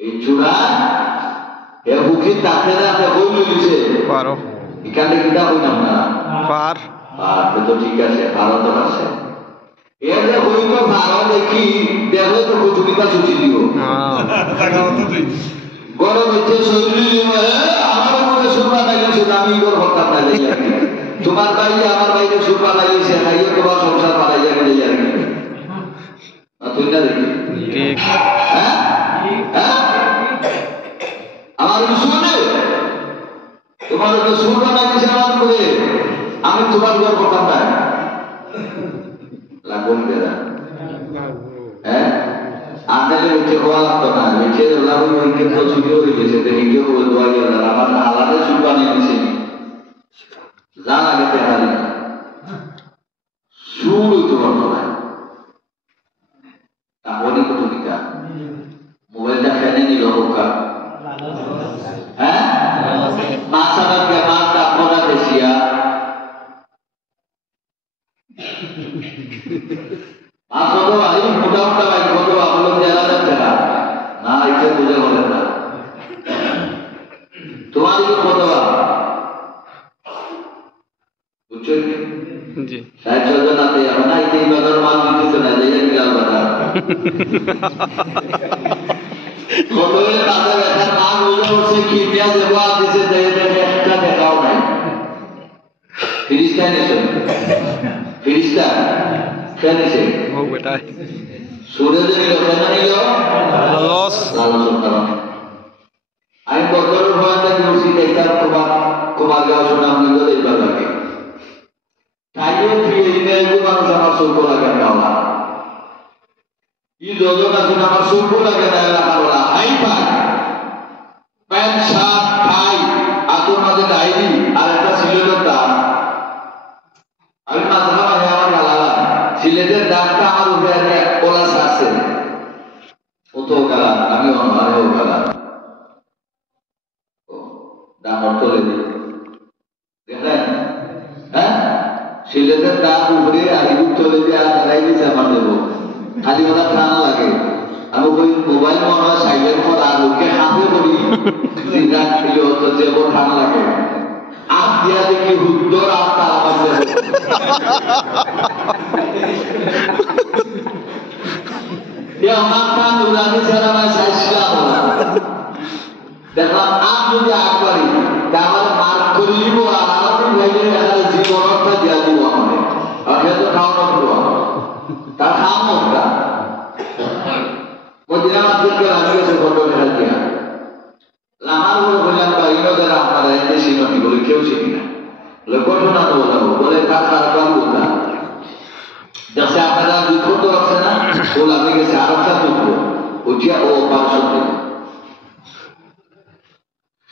এই চূড়া এ হুকি তাকে না হই লইছে এখানে কিতা হই না পার তো ঠিক আছে, ভারত আছে এর যে হইল ভারত দেখি দেখো তো কুচুরিটা চুচি দিব গরম হচ্ছে শরীর আমার মনে সুরমা লাগিয়েছে আমি ইগর হত্যা পাইলে তোমার বাইরে আমার বাইরে সুরমা লাগিয়েছে খাইয়ে তোমার সংসার পালাই যাবে আর কি তুই না দেখি ঠিক আমার শুনে তোমার সুরমা লাগিয়েছে আমার করে আমি তোমার ঘর করতাম না লাগুন বেড়া হ্যাঁ আপনাদের উঠে হওয়া লাগতো না লিখে লাগুন হইতে তো ছুটি হয়ে গেছে দেখে হয়ে দোয়া গেল আমার আলাদা সুরমা নিয়েছে যা লাগে তেহারি সুর হইতে পারতো না তাহলে কত টিকা মোবাইলটা ফেলে নিল হোকা হ্যাঁ মাছ আনাকে মাছ আপনারা দেশিয়া মাছ কত ভাই মোটা মোটা ভাই কত আপনার জেলা যাচ্ছে না না ইচ্ছে বুঝে বলেন না তোমার কি কত বুঝছো জি সাহেব চলবে না তাই আমরা এই বাজার মাছ দিতেছে না যে গেলাম বাজার কতই তাদের একটা নাম বুঝে উঠছে কি পেঁয়াজ দেওয়া দিচ্ছে দেখে দেখে একটা দেখাও নাই ফিরিস্তান এসে ফিরিস্তান কেন এসে ও বেটাই সূর্য নিল কেন নিল লস লালন কারণ আমি বদরের ভয় থেকে উঠছি দেখতাম কুমার গাঁও সুনাম নিল এইবার লাগে তাইও ফিরে দিনে মানুষ আমার চোখ লাগে না ই যোজনা শুনে আমার চোখ লাগে না এলাকাওয়ালা হাই পাই প্যান্ট শার্ট টাই আতর মাঝে ডাইরি আর একটা সিলেটের দাগ আমি মাঝে মাঝে আমার গালালা সিলেটের দাগটা আমার উপরে ওলা সারছে ও তো গালা আমি আরেও গালা দাম তোলে দিই দেখলেন হ্যাঁ সিলেটের দাগ উপরে আলিপুর তোলে দিয়ে আর দাঁড়াই দিয়েছে আমার দেবো খালি ওরা টান লাগে আমি ওই মোবাইল মনে হয় সাইলেন্ট করা লোকে হাতে করি রাত খেলে হতো যে ওর টান লাগে আপ দিয়া দেখি হুদ্দর আর তার আমার আমার টান উড়ানি ছাড়া আমার চাইছিলাম দেখলাম আপ যদি আগ করি তাহলে মার্ক করে দিব আর আমাদের ভাইলে জীবনটা দিয়া দিব আমাদের আর তো খাওয়ানো করবো তার খাওয়ানোটা মদিনা মাসুদকে রাজি গেছে ফটো দেখা দিয়া লামার বলে বললাম বাড়িও যারা আপনারা এনে শিখি বলে কেউ শিখি না বলে ঘটনা তো বলাবো বলে তার কারবার বলতা দেখছে আপনারা দুঃখ তো আছে না ও লাগে গেছে আর একটা দুঃখ উঠিয়া ও পারসন দিল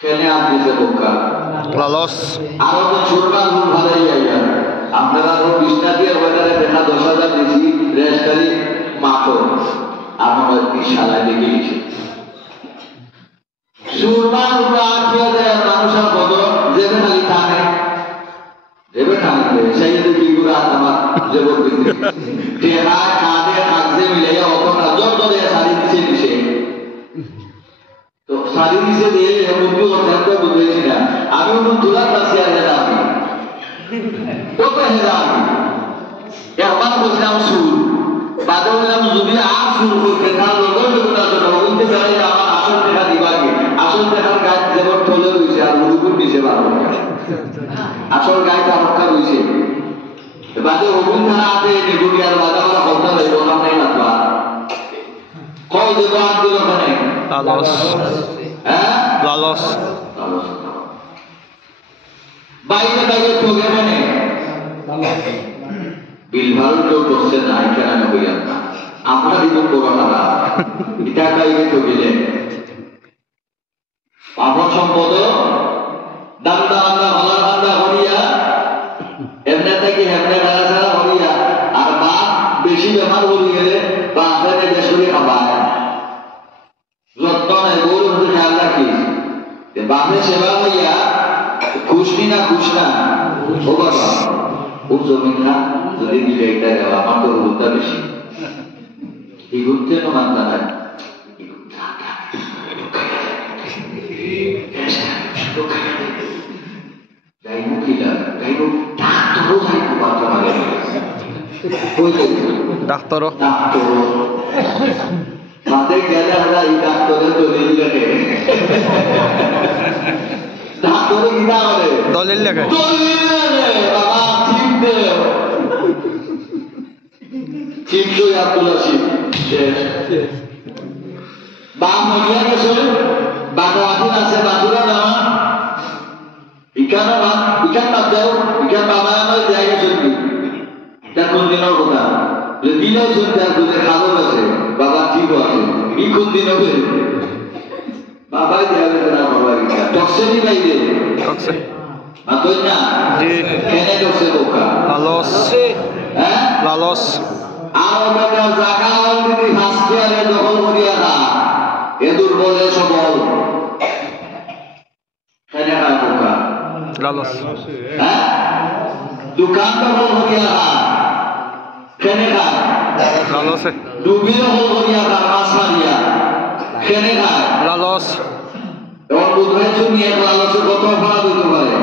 খেলে আপনিছে বোকা লস আরো তো ছোটবার ভুল ভালোই যাইয়া আপনারা তো বিছনা দিয়ে ওইটারে দেখা 10,000 দিয়েছি রেস্টারি মাত্র আমার ইশারায় দেখে গেছে সুরমান উপাখিয়া দেয় মানুষের বদল যেবে খালি থানে যেবে থাকবে সেই দুটি গুড়া আমার যে বলবে টেহা কাঁদে কাগজে মিলাইয়া অতটা জোর ধরে শাড়ি দিছে তো শাড়ি দিছে দিয়ে মুক্তি অর্থাৎ বুঝেছি না আমি ওখানে তোলার কাছে আর যেটা আমি কত হেরা আমি একবার বলছিলাম সুর বাদে বললাম যদি আর সুর করতে তাহলে বলতে পারে আমার আসল দেখা দিবাকে আসল দেখার গাছ যেমন ঠলে রয়েছে আর মুরুকুর নিচে বারো আসল গাছ আরক্ষা রয়েছে বাদে অগুন ধারা আছে নিগুড়ি আর বাদে আমরা কথা লাগবে ওখান নাই লাগবা কল দেবো আর দিল ওখানে লালস হ্যাঁ লালস বাইরে বাইরে ঠকে মানে বিল ভালো কেউ করছে না এখানে আমি হইয়াম না আমরা দিব করোনা এটা বাইরে ঠকিলে পাপন সম্পদ দান্দা আন্দা ভালো আন্দা হরিয়া এমনি থেকে এমনি বেড়া ছাড়া হরিয়া আর বাপ বেশি বেমার হয়ে গেলে বাপের বেশি খাবার যত্ন নেই গরু হতে খেয়াল রাখিস বাপের সেবা হইয়া খুশনি না খুশ না ও বাবা ও জমি না যদি দিলে এটা দেওয়া আমার তো রোগটা বেশি এই ঘুরতে তো মানতা নাই গাইবো কি লাভ গাইবো ডাক্তারও মাঝে গেলে আমরা এই ডাক্তারের দলিল লেখে ডাক্তারে কিনা করে দলিল লেখে বাবা চিমসই আব্দুল আসিফ বাম হইয়া গেছে বাটা আঠুর আছে বাটুরা না ইখান বাদ দেও ইখান বাবা আমার জায়গা চলবি এটা কোন দিনের কথা দিলেও চলতে আর দুধে খাবো আছে বাবা ঠিক আছে ই কোন দিন হবে বাবাই দেওয়া না বাবা টক্সেনি বাইরে টক্সে মাতই না জি কেনে টক্সে বোকা লালস হ্যাঁ লালস আর ওটা জায়গা অলরেডি হাসতে আরে দখল করিয়া না এ দুর্বলে সবল কেনে খায় বোকা লালস হ্যাঁ দোকান দখল করিয়া না কেনে খায় লালসে ডুবি দখল করিয়া না মাছ মারিয়া কেনে খায় লালস এবং বুধবাই চুনি এক লালসে কত ভাড়া দিতে পারে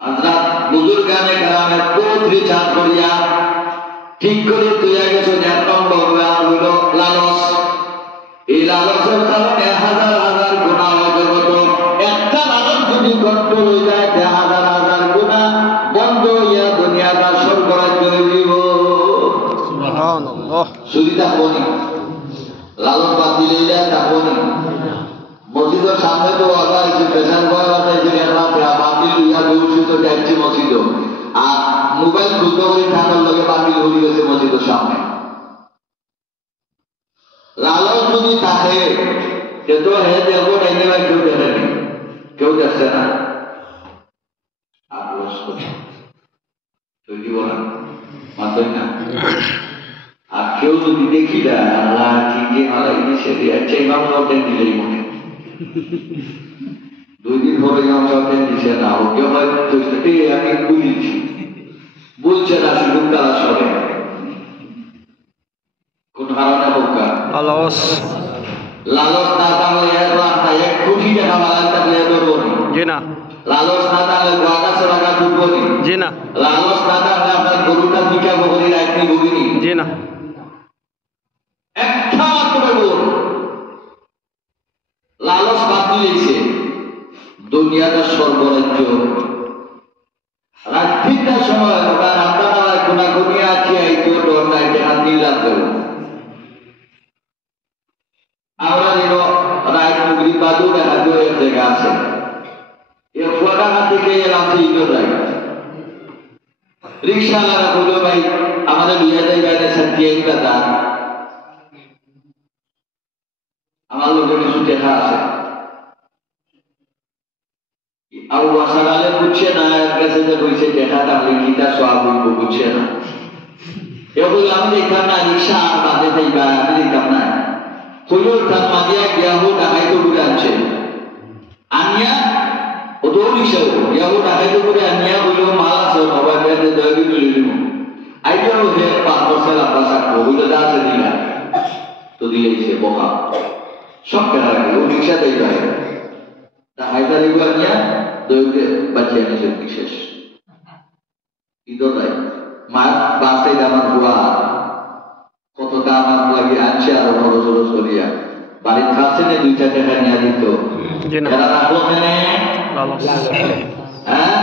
আমরা বুজুর্গানে গ্রামে বহুত রিচার্জ করিয়া ঠিক করে তুইয়া গেছে এক নম্বর হইল লালস এই লালসের কারণে হাজার হাজার গুণা হয়ে জগত একটা লালস যদি কন্ট্রোল হয়ে যায় হাজার হাজার গুণা বন্ধ হইয়া দুনিয়াটা স্বর্গরাজ্য হয়ে দিব সুবহানাল্লাহ শুধু থাকবনি লালন বাদ দিলে থাকবনি মসজিদের সামনে তো আবার প্রেশার বয় বাতিল ইয়া বেউসিত যাচ্ছে মসজিদ আর মোবাইল খুলতে হয়ে থাকার লগে বাতিল হয়ে গেছে মসজিদের সামনে লালন যদি থাকে সে তো হে দেখবো ডাইনে ভাই কেউ দেখেনি কেউ দেখছে না আক্রোশ তৈরি বলা মাতই না আর কেউ যদি দেখি দেয় আল্লাহ কি হালাই দিছে আচ্ছা ইমাম সাহেব দিলেই মনে 2 দিন ধরে ইমাম সাহেব দিছে না ওকে হয়তো আমি বুঝেছি বলছে না শুধু তারা সরে কোন কারণে হোক লালস লালস না থাকলে এক কোটি টাকা মালান থাকলে ধরবো জি না লালস না থাকলে গাছে টাকা ঢুকবো জি না লালস না থাকলে আপনার গরুটা বিকা বহরি রাখনি ভুগিনি জি না একটা মাত্র বোন লালস বাদ দিয়েছে দুনিয়াটা সর্বরাজ্য রাত 3টার সময় ওটা রান্নাবেলায় কোনা কোনিয়া আছে আইতো ডর নাই দেখা দিলাম দেবো আমরা যেন রায় মুগরি বাদু দেখা দিয়ে এক জায়গা আছে এ ফুয়াডাঙ্গা থেকে এলাম সেই রায় রিক্সাওয়ালারা বললো ভাই আমাদের লইয়া যাই বাইরে সাথিয়াই দাদা আমার লোকের কিছু দেখা আছে আর ওয়াসালে বুঝছে না এর কাছে যে কইছে দেখা তাহলে কিটা সব হইব বুঝছে না এগুলো আমি দেখতাম না রিক্সা আর বাদে যাইবা আমি দেখতাম না কইলো তার মাদিয়া গিয়াহু ডাকাইতে ঘুরে আনছে আনিয়া ও তো রিক্সা গিয়াহু ডাকাইতে ঘুরে আনিয়া হইলো মাল আছে বাবা বেড়ে দয়বি তুলে দিব আইডিয়া হচ্ছে 5 বছর আপনার সাক্ষ্য হইলো যা আছে দিলা তো দিয়েছে বোকা সব কেনা রাখে ও রিক্সা দেয় যায় তা হায়দারি আনিয়া দয়কে বাঁচিয়ে আনিছে বিশেষ ঈদও তাই মার বাসাই আমার বুয়া কত দাম লাগে আনছে আরো বড় জোর করিয়া বাড়ির খাচ্ছে না 2-4 টাকা নিয়ে দিত এরা রাখলো মেনে হ্যাঁ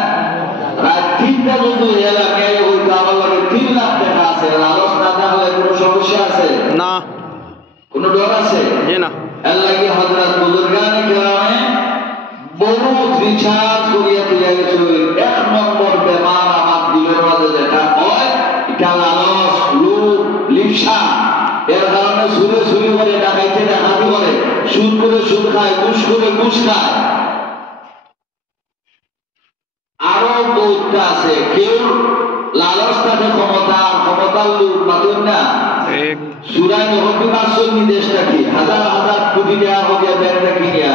রাত 3টা যদি এলাকা ওই আমার লাগে 3 লাখ টাকা আছে লালস না থাকলে কোনো সমস্যা আছে না কোনো ডর আছে জি না এর লাগে হযরত বুজুর্গানে কেরামে বহু রিচার্জ করিয়া তুলে গেছে 1 নম্বর বেমার আমার দিলের মাঝে যেটা হয় এটা লালস লোভ লিপসা এর কারণে সুরে সুরে করে ডাকাইতে ডাকাতি করে সুদ করে সুদ খায় ঘুষ করে ঘুষ খায় আরো বহুটা আছে কেউ লালস থাকে ক্ষমতার লোক মাতুন না সুরাই নহবিবাসন নির্দেশটা কি হাজার হাজার কোটি টাকা হইয়া ব্যাংকটা কিনিয়া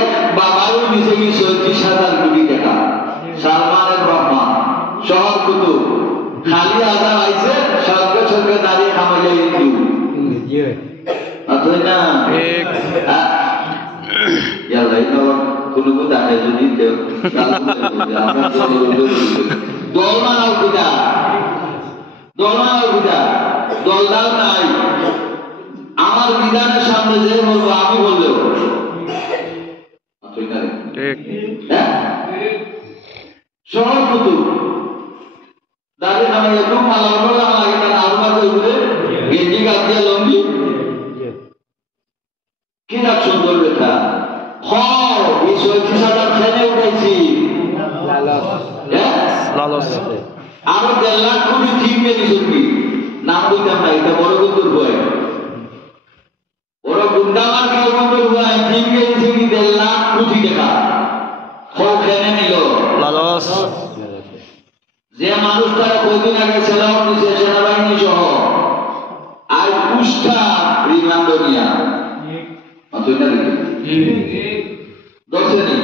এক বাবাও নিজে 36,000 কোটি টাকা সালমান রহমান শহর কুতুব খালি আজাদ আইছে সরকার সরকার দাঁড়িয়ে খামাইয়া ইন্দু আতই না এক ইয়াল্লাই তো কোনো কথা যদি দেও আমরা তো দল মানাও কিনা দলদাল নাই আমার বিধানের সামনে যে বলবো আমি বললেও ঠিক সহজ কুতুব দাঁড়িয়ে আমি একটু মালা করলাম আগে তার আরো মাঝে উপরে গেঞ্জি গাছ দিয়ে লঙ্গি কি না সুন্দর বেটা বিষয় কিসাদার খেলে উঠেছি আরো 1.5 লাখ কোটি ঠিক মেরেছি কি নাম বলতাম না এটা বড় বন্ধুর ভয় বড় গুন্ডামার কেউ বন্ধুর ভয় ঠিক মেরেছি কি 1.5 লাখ কোটি টাকা খেলে নিল লালস যে মানুষটারা কয়েকদিন আগে সেলাম দিয়েছে সেনাবাহিনী সহ আর পুষ্টা রিমান্ডনিয়া দর্শনী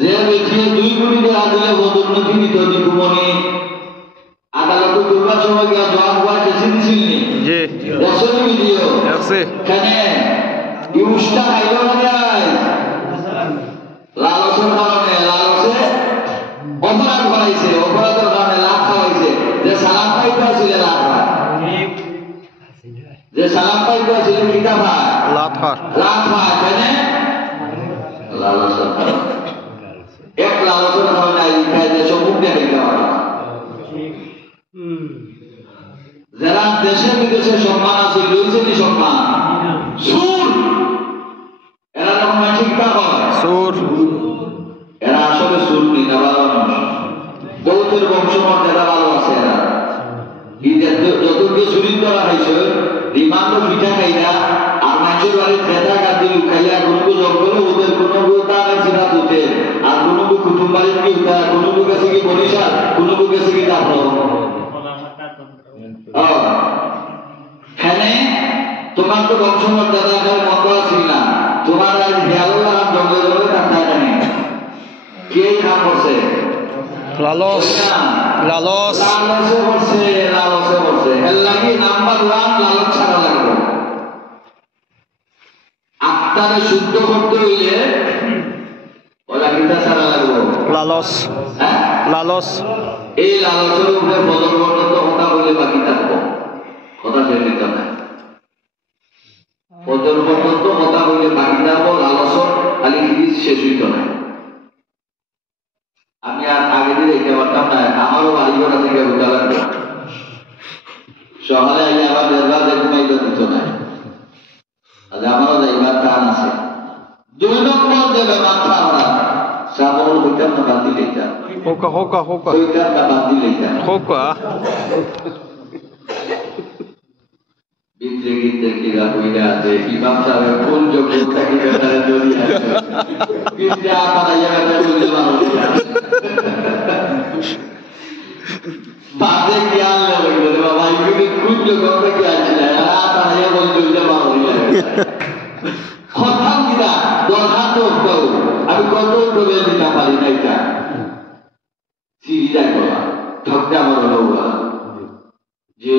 যে ব্যক্তি 2 কোটি টাকা দিলে পদোন্নতি দিত দীপুমণি আদালতে দুর্বার সময় গিয়া জবাব হওয়া চেষ্টা দিছিলেন দর্শনী ভিডিও কেন পুষ্টা খাইল না যায় লালসের কারণে লালসে অপরাধ করাইছে অপরাধের কারণে লাভ খাওয়াইছে যে সালাম পাইতে আসলে লাভ হয় যে সালাম পাইতে আসলে কিতা হয় লাভ হয় কেন লালসের কারণে এক লালসের কারণে যে সম্মুখ দেখাইতে পারে যারা দেশে বিদেশে সম্মান আছে লইছে কি সম্মান সুর এরা যখন মানসিক হয় সুর এরা আসলে সুর নি না ভালো মানুষ বৌদ্ধের বংশমর্যাদা ভালো আছে এরা যতকে চুরি করা হয়েছে রিমান্ড পিঠা খাইরা আর মানুষের বাড়ির খেতা কাঁদি খাইয়া কোনো জঙ্গলে ওদের কোনো তারা চিনা তুতে আর কোনো কুটুম বাড়ির কি উঠা কোনো গেছে কি বরিশাল কোনো গেছে কি তারপর তোমার তো বংশমর্যাদা মন্দ আছিল না তোমার আর হেয়াল জঙ্গলে জঙ্গলে কাঁদা জানি কে কাম করছে লালস লালস লালসে বসে এর লাগি নাম্বার 1 লালস ছাড়া লাগবে আত্মারে শুদ্ধ করতে হইলে ওলা কিতা ছাড়া লাগবে লালস লালস এই লালসের উপরে বদল পর্যন্ত কথা বলে বাকি থাকবো কথা ছেড়ে দিতে না বদল পর্যন্ত কথা বলে বাকি থাকবো লালস খালি কি শেষ হইত না আমি আর আগে দিয়ে দেখতে পারতাম না আমারও বাড়িঘর থেকে উঠা লাগবে সকালে আইলে আবার দেড়বার ঘুমাই দিত না আমারও যাইবার টান আছে 2 নম্বর যে ব্যবস্থা আমরা সাবল হইতাম না বাদ দিলে হইতাম না বাদ দিলে ভিতরে গিতে কিরা হইয়া আছে ইমাম সাহেব কোন যোগ্য থাকি বেটারে দড়ি আছে কিন্তু আপনারা ইয়াটা বলতে পারো বাদে কি আল্লাহ বলে বাবা ইগুলি কোন যোগ্য থাকি আছে আর আপনারা ইয়া বলতে পারো কথা কিরা দরকার তো করো আমি কত করে দিতে পারি না এটা সিরিজা করা ঠকতে আমার হলো জিও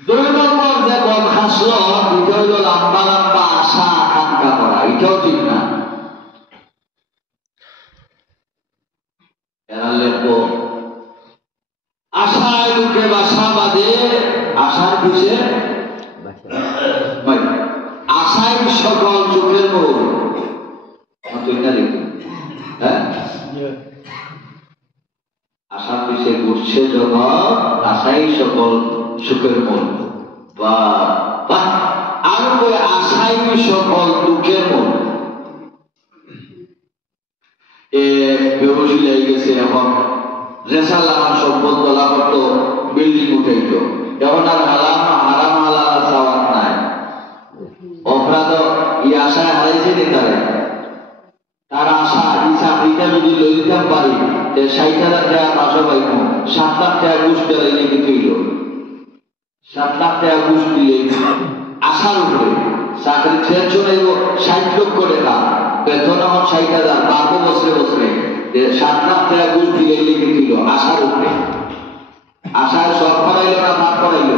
2 নম্বর যে বদ হাসলো এটা হলো লম্বা লম্বা আশা আকাঙ্ক্ষা করা এটাও ঠিক না এরা লেখো আশায় লোকে বাসা বাঁধে আশার পিছে আশায় সকল চোখের মোড় হ্যাঁ আশার পিছে ঘুরছে জগৎ আশাই সকল সুখের মন বা আর কই আশাই সকল দুঃখের মন বেবসি লেগে গেছে এখন রেশাল আমার সম্পদ বলা হতো বিল্ডিং উঠাইত এখন আর হারাম হালাল চাওয়ার নাই অপরাধ এই আশায় হারাইছে নি তার আশা এই চাকরিটা যদি লই দিতে পারি 60,000 টাকা পাশে পাইব 7 লাখ টাকা ঘুষ দিলে কি হইল 7 লাখ টাকা ঘুষ দিলে আশার উপরে চাকরি ছেড়ে চলে 60 লক্ষ টাকা বেতন আমার 60,000 পাবো বছরে বছরে 7 লাখ টাকা ঘুষ দিলে কি হইল আশার উপরে আশায় সব করাইল না ভাগ করাইল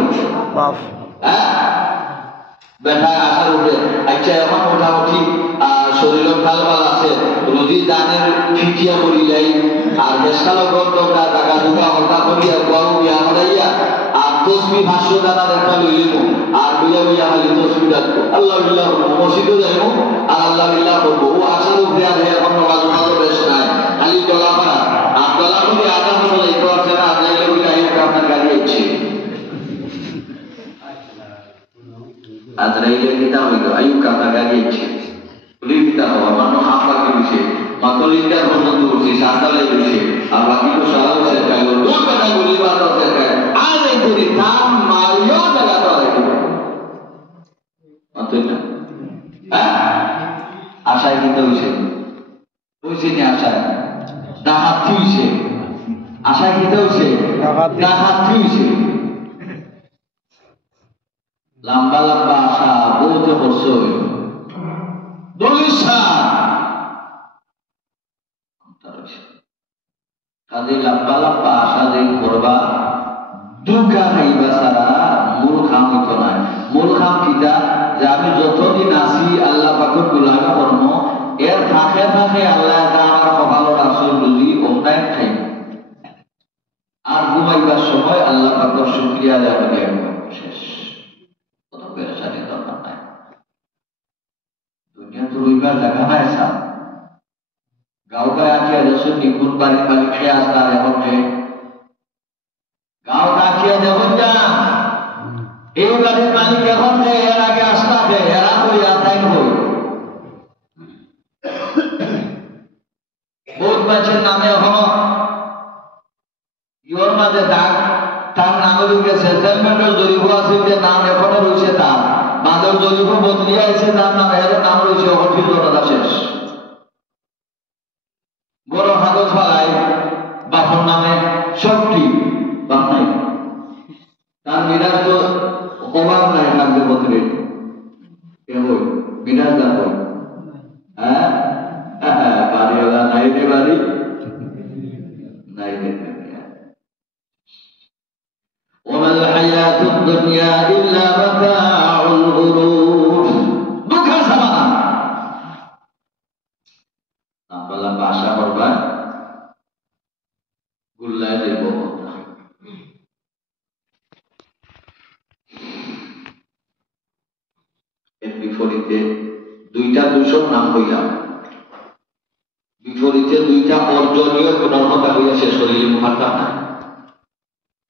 বেটা আশার উপরে আচ্ছা এখন মোটামুটি শরীরের ঢালবাল আছে রোজি দানের ফিটিয়া করিলাই আর দেশকালো গন্ধটা টাকা দুটা হতা করিয়া গোয়াও বিয়া হরাইয়া আর তসবি ভাষ্য দানার একটা লইলিব আর লইয়া লইয়া খালি তসবি ডাকবো আল্লাহ বিল্লাহ মসজিদও যাইব আর আল্লাহ বিল্লাহ করবো ও আশার উপরে আর এখন নমাজ বেশ নাই খালি চলাফারা আর চলাফলি আধা মতো যাইতে পারছে না যাইলে ওই গাড়িটা আপনার গাড়ি হচ্ছে আজরাইলের কিতাব হইল আইয়ুব আপনার গাড়ি হচ্ছে পুলিশ কিতাব অন্যান্য হামলাকে দিছে মাতলিকার পর্যন্ত করছি সান্তালে দিছে আর বাকি তো সারা হচ্ছে চাইল কোন কথা বলিবার দরকার আজ এই করি তাম মারিও জায়গা তো রাখি মাতই না আশায় কিতা হইছে হইছে নি আশায় ডাকাত হইছে আশায় কিতা হইছে ডাকাত হইছে লম্বা লম্বা আশা বহুত বর্ষ হইল কাজে লম্বা লম্বা আশা যে করবা দুর্গা খাইবা সারা মূল খাম হইত নাই মূল খাম কিতা যে আমি যতদিন আসি আল্লাহ পাকের গোলামি করবো এর ফাঁকে ফাঁকে আল্লাহ আমার কপালর আসল রুজি অন্যায় খাইব আর ঘুমাইবার সময় আল্লাহ পাকের শুকরিয়া আদায় করে শেষ কোনো পেরেশানি দরকার নাই দুনিয়া তো রইবার জায়গা নাই সা গাঁও গায়ে আঁকিয়া যশোর নিপুণ বাড়ির মালিক খেয়ে আসতার এখন গাঁও আঁকিয়া দেখুন যা এই বাড়ির মালিক এখন এর আগে আসতাকে এরা করিয়া তাই হই বহুত মাছের নামে এখনো ইওর মাঝে দাগ তার নাম লিখে সেটেলমেন্টের জরিপ আছে যে নাম এখনো রয়েছে তার মাদের জরিপ বদলিয়ে আছে তার নাম এর নাম রয়েছে অঠিল জনতা শেষ বড় কাগজ ফালাই বাপর নামে সবটি বাপ নাই তার মিরাজ তো অভাব নাই থাকবে বছরে মিরাজ দান হই হ্যাঁ বাড়িওয়ালা নাই রে বাড়ি নাই রে وما الحياة الدنيا إلا متاع الغرور দুঃখের সমাধান আমরা আশা করবা গুল্লায় দেব এর বিপরীতে দুইটা দূষণ নাম কইলাম বিপরীতে দুইটা অর্জনীয় গুণের কথা কইয়া শেষ করিলে মুখারটা না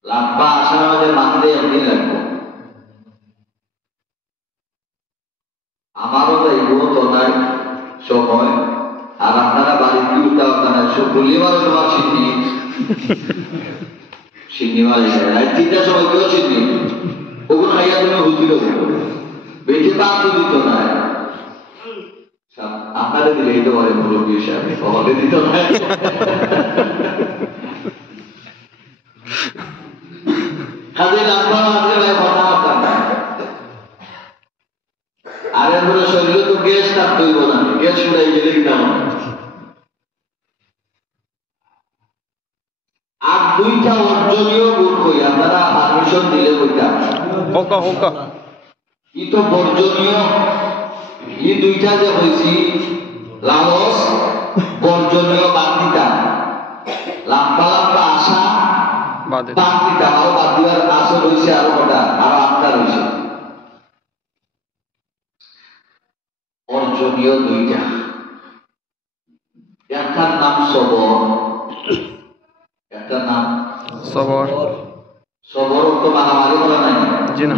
লাম্বা আশার মাঝে মানতে একদিন লাগবো আমারও যাইব তো নাই সময় আর আপনারা বাড়ির কি উঠতে আপনারা সব বলিবার সময় সিদ্ধি সিদ্ধি মারি যায় তিনটার সময় কেউ সিদ্ধি ওগুলো খাইয়া তুমি হুজুর বেশি দাম তো দিত না আপনারা দিলে এই তো বলে মুরব্বী হিসাবে আমাদের দিত না কাজে লম্বা মাত্রে কথাবার্তা নাই আর এরপরে শরীরে তো গ্যাস থাকতে হইব না গ্যাস উড়াই গেলে কেমন আর দুইটা অর্জনীয় গুণ কই আপনারা পারমিশন দিলে কইতা হোকা হোকা ই তো বর্জনীয় ই দুইটা যে হইছি লালস বর্জনীয় বান্দিতা লম্বা লম্বা আশা বান্দিতা আরো বাদ দিবার আসল হইছে আরো কটা আরো আটটা রয়েছে অর্জনীয় দুইটা একটার নাম সবর একটার নাম সবর সবর অর্থ মারামারি করা নাই জি না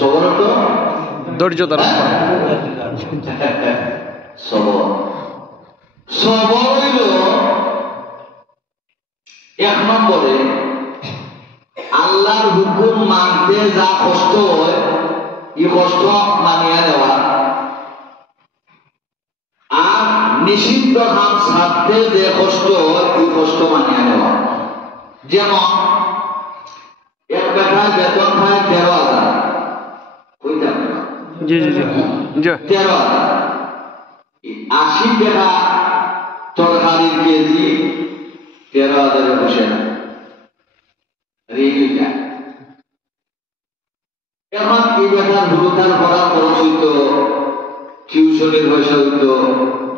সবর অর্থ ধৈর্য ধারণ করা সবর সবর হইল এক নম্বরে আল্লাহর হুকুম মানতে যা কষ্ট হয় এই কষ্ট মানিয়া নেওয়া আর নিষিদ্ধ কাম ছাড়তে যে কষ্ট হয় ওই কষ্ট মানিয়া নেওয়া যেমন এক বেটায় বেতন খায় 13,000 কইতা জি জি জি 13,000 80 টাকা তরকারির কেজি 13,000 বসে না রেলিকা এখন এই বেটার হুলুকার করা খরচ হইত টিউশনের পয়সা হইতো,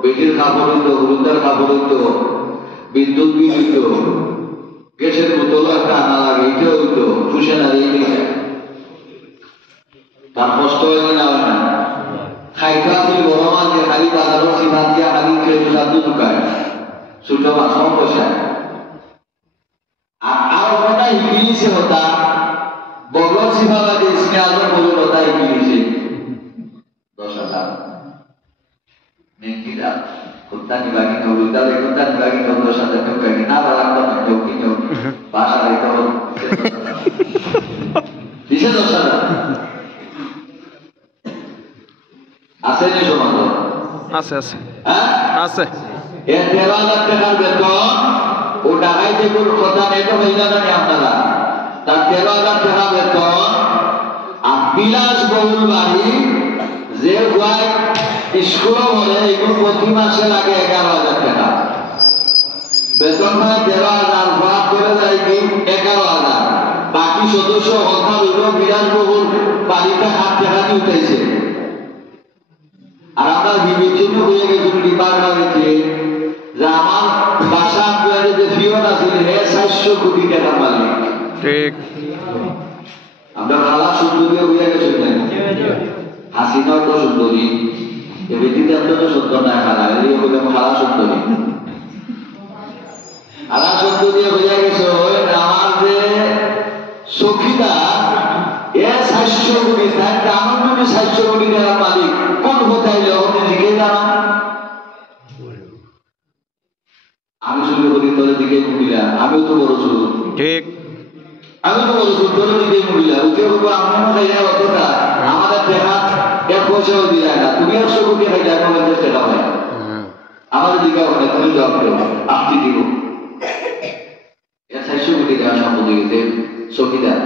বেটির কাপড় হইতো, হলুদার কাপড় হইতো, বিদ্যুৎ বিল হইতো, গ্যাসের বোতলও একটা আনা লাগে, এটা হইতো, খুশে না দিয়ে তার কষ্ট হয়নি না হয় না। খাইতে আসলে বড় মাঝে খালি বাজারও সিফাত দিয়া খালি খেয়ে সাধু ঢুকায়, ছোট মাছ কম পয়সায়। আর ওটা ইংলিশে হতা বগল সিফাবা যে ইসমে আজম বলে হতা ইংলিশে 10,000 মেঙ্গিরা কুত্তা নিবাগি নবুলতা লে কুত্তা নিবাগি নবুল সাথে ঢুকায় না বালাম তো ঢুকি নো ভাষা রাইতো দিছে 10,000 আছে নি সমাজ আছে আছে হ্যাঁ আছে এ 13,000 টাকার বেতন ও ঢাকায় যে কোন কথা নেটো হইলা না আপনারা তার 13,000 টাকা বেতন আর বিলাস বহুল বাড়ি যে ওয়াই স্কুল বলে এগুলো প্রতি মাসে লাগে 11,000 টাকা বেতন হয় 13,000 ভাগ করে যায় কি 11,000 বাকি সদস্য কথা হইল বিলাস বহুল বাড়িতে 8 টাকা দিয়ে উঠেছে আর আমরা বিবেচিত হয়ে গেছি ডিপার্টমেন্টে যে আমার বাসা আপনাদের যে ফিওন আছে হে 400 কোটি টাকা মালিক ঠিক আমরা খালা সুন্দরী হয়ে গেছি হাসিনাও তো সুন্দরী এ ব্যক্তিতে এত তো সুন্দর না খালা এই হইলে খালা সুন্দরী খালা সুন্দরী হয়ে গেছে আমার যে সখীটা এ 400 কোটি তাই আমার যদি 400 কোটি টাকা মালিক কোন কোথায় আপনি লিখে জানা আমি শুরু করি তোর দিকে মহিলা আমিও তো বড় শুরু ঠিক আমি তো বড় শুরু তোর দিকে মহিলা ওকে উপর আমার মনে হয় অতটা আমাদের টাকা 1 পয়সাও দিলে না তুমি 100 কোটি টাকা এখন টাকা হয় আমাদের দিকে ওখানে তুমি জবাব দেবো আপনি দিব এর 400 কোটি টাকা সম্পত্তি গেছে সখীদার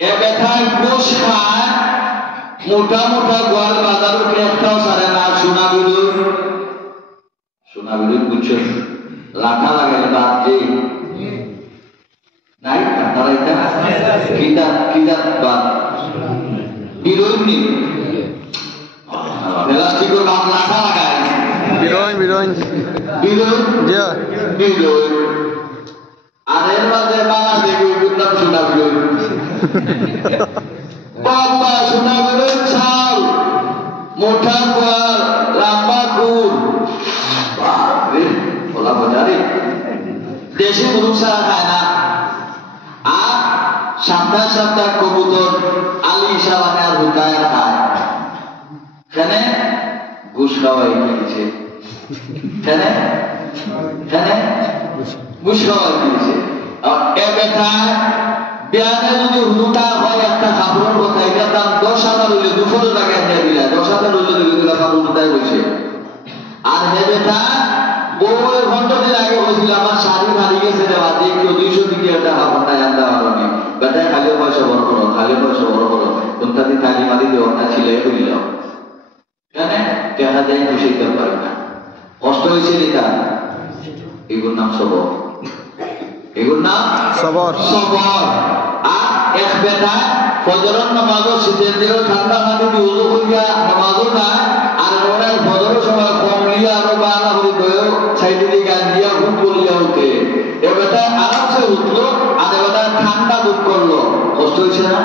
এ ব্যথায় কোষ খায় মোটা মোটা গোয়াল বাজার উঠে একটাও সারে না সোনা বিলুর বুঝছো লাঠা লাগাইলে বাদ যে নাই তারা এটা কিতাব বাদ বিরোধ নি প্লাস্টিকের বাদ লাঠা লাগায় বিরোধ আর এর মাঝে বাংলা দেবী নাম সোনা বিরোধ বাবা সোনা বিরোধ ছাল মোটা গোয়াল লম্বা কুল বলা বোঝারে দেশে গরু ছাড়া খায় না আর সপ্তাহ সপ্তাহ কবুতর আলি সালামে আর হুকায় খায় কেন ঘুষ খাওয়াই গিয়েছে কেন ঘুষ খাওয়াই গিয়েছে এ বেটায় বিয়ানে যদি হুকা হয় একটা কাপড়ের কথা এটার দাম 10,000 হইলে 200 টাকা দিয়ে দিলা 10,000 হইলে দেখে কাপড় উঠায় বসে আর হে বেটা বউয়ের ঘন্টাদিন আগে বলছিল আমার শাড়ি হারিয়ে গেছে দেওয়া দেখো 200 দিকে একটা কাপড় নাই আনতে পারবি বেটা খালি পয়সা বড় করো কোনটা দিন খালি মারি দেওয়া না ছিলে হইল কেন দেখা যায় খুশি করতে পারি না কষ্ট হয়েছে এটা এগুলোর নাম সবর আর এক বেটা ফজরের নামাজও শীতের দিনে ঠান্ডা পানি দিয়ে ওযু করিয়া নামাজও যায় আর ওরা ফজরের সময় কমলিয়া আরো বানা করে দয়ও সাইডে দিয়ে গান দিয়া খুব বলিয়া উঠে এ বেটা আরামসে উঠলো আর এ বেটা ঠান্ডা দুঃখ করলো কষ্ট হয়েছে না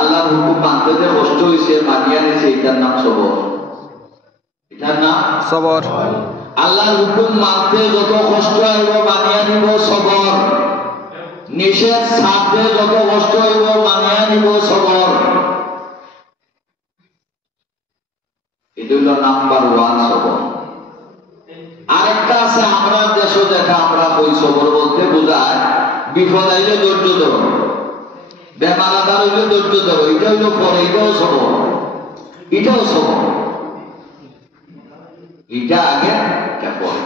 আল্লাহর হুকুম মানতে যে কষ্ট হয়েছে মানিয়া নিয়েছে এটার নাম সবর আল্লাহর হুকুম মানতে যত কষ্ট হইব মানিয়া নিব সবর নিষেধ ছাড়তে যত কষ্ট হইব মানিয়া নিব সবর এটা হলো নাম্বার 1 সবর আরেকটা আছে আমরা দেশে দেখা আমরা ওই সবর বলতে বোঝায় বিপদ আইলে ধৈর্য ধরো বেমার আদার হইলে ধৈর্য ধরো এটা হইলো পরে এটাও সবর এটা আগে এটা পরে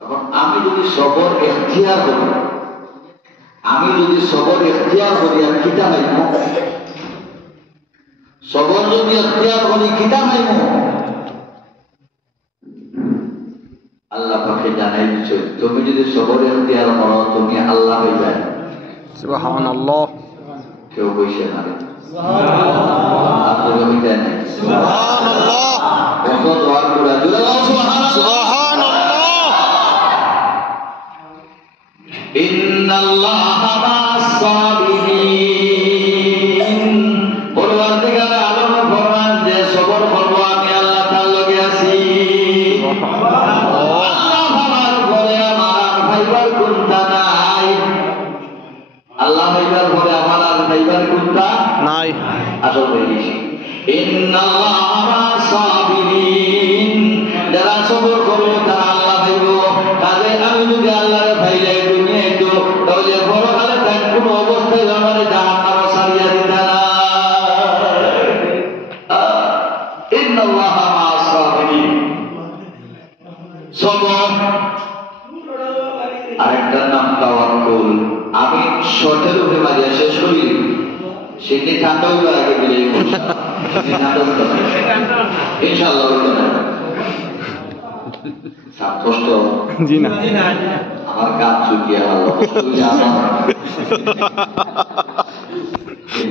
তখন আমি যদি সবর এখতিয়ার করি আমি কিতা পাইব সবর যদি এখতিয়ার করি কিতা পাইব আল্লাহ পাকে জানাই দিচ্ছে তুমি যদি সবর এখতিয়ার করো তুমি আল্লাহ হয়ে যায় সুবহানাল্লাহ কেউ বসে না আপনাদের বিদায় নেই। সুবহানাল্লাহ। কত দোয়া করে জোরে বলো সুবহানাল্লাহ। সুবহানাল্লাহ। ইন্নাল্লাহা মা'আস সাবিরিন। পরওয়ারদিগার আলম ফরমান যে সবর করব আমি আল্লাহ তাআলার লগে আছি। আল্লাহ আমার পরে আমার আর ভাইবার কোনটা নাই। আল্লাহ ভাইবার পরে আমার আর ভাইবার কোনটা নাই। আসল হয়ে গেছি। ইন্নাল্লাহা মা'আস সাবিরিন। যারা সবর করবে তারা আল্লাহ ভাইব। কাজে আমি যদি আল্লাহর ভাইলে দুনিয়ায় তো তাহলে বড় কালে তার কোন অবস্থায় আমারে জাহান্নামে সারিয়া দিতে না। ইন্নাল্লাহা মা'আস সাবিরিন। সবর আরেকটার নাম তাওয়াক্কুল। আমি শর্টের উপরে মারিয়া শেষ করি সেটি ঠান্ডা হইল আগে বেড়ে ইনশাআল্লাহ হইল না। কষ্ট জি না আমার কাজ চুকিয়ে গেল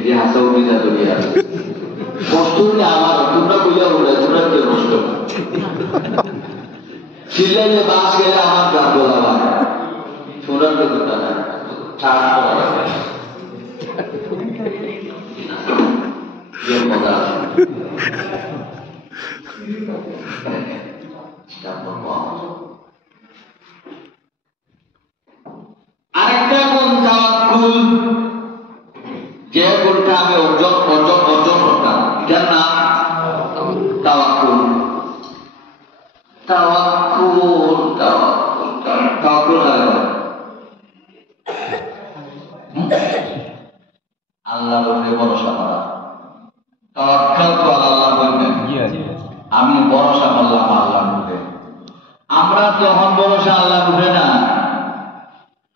যে হাসা উঠে যা চলিয়া কষ্ট হইলে আমার তোমরা বুঝা উঠে তোমরা কে কষ্ট চিল্লাইলে বাস গেলে আমার গান বলা হয় শোনার তো কথা না ছাড় করা মজা আরেকটা কোন তাওয়াক্কুল যে কোনটা আমি অর্জন করতাম এটার নাম তাওয়াক্কুল। তাওয়াক্কুল তাওয়াক্কুল তাওয়াক্কুল আল্লাহর উপরে ভরসা করা। তাওয়াক্কালতু আলাল্লাহ বললেন আমি ভরসা করলাম আল্লাহর উপরে। আমরা তখন ভরসা আল্লাহর উপরে না,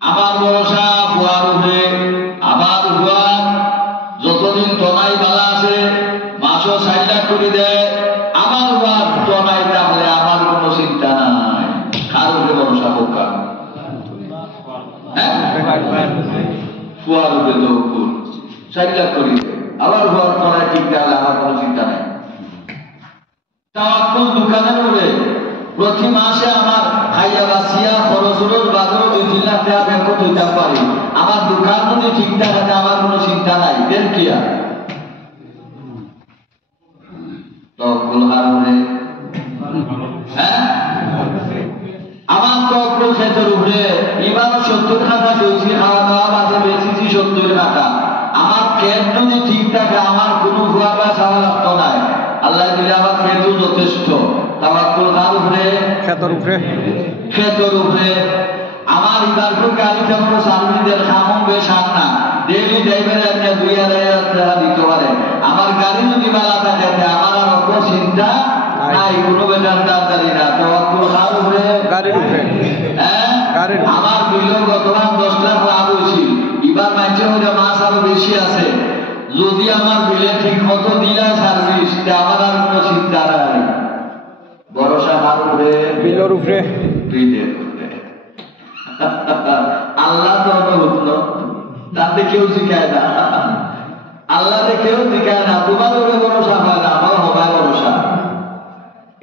আমার ভরসা বুয়ার উপরে। আমার বুয়া যতদিন তনাই বালা আছে মাসও ৬০ লাখ করে দেয়। আমার বুয়া তনাই তাহলে আমার কোনো চিন্তা নাই। কার উপরে ভরসা বোকা? ফুয়ার উপরে তো ৬০ লাখ করে দেয়। আবার বুয়ার তনাই ঠিক তাহলে আমার কোনো চিন্তা নাই। তাওয়াক্কুল দোকানের উপরে প্রতি মাসে আমার খাইয়া বাসিয়া খরচুলোর বাজারও ২-৩ লাখ টাকা ব্যাংক দিতে পারি। আমার দোকান যদি ঠিকঠাক আছে আমার কোনো চিন্তা নাই। দেন কি আর তাওয়াক্কুল হারুনে আমার তাওয়াক্কুল ক্ষেতের উপরে এবার ৭০ টাকা দইছি খাওয়া দাওয়া বাজে বেশিছি ৭০ টাকা। আমার ক্ষেত যদি ঠিক থাকে আমার কোনো ভুয়া বা চাওয়া লাগতো নাই। আল্লাহ দিলে আমার ক্ষেতও যথেষ্ট। তাওয়াক্কুল কার উপরে? ক্ষেতের উপরে। আমার ইবারপুর গাড়িতে কোনো সার্ভিসের খামও বেশ আর না ডেইলি ড্রাইভারে একটা ২,০০০ টাকা দিতে পারে। আমার গাড়ি যদি বালা থাকে আমার আর অত চিন্তা নাই। কোনো বেটার দাঁড়ারি না। তাওয়াক্কুল কার উপরে? গাড়ির উপরে। আমার বিল গতবার ১০ লাখ লাভ হয়েছিল। এবার মাঝে মধ্যে মাছ আরো বেশি আছে। যদি আমার বিলে ঠিক মতো দিলা সার্ভিস আমার আর কোনো চিন্তা নাই। ভরসা কার উপরে? বিলের উপরে। আল্লাহ তো হুকম তাতে কেউ শিখায় না। আল্লাহতে কেউ শিখায় না। তোমার উপরে ভরসা হয় না, আমার হবায় ভরসা।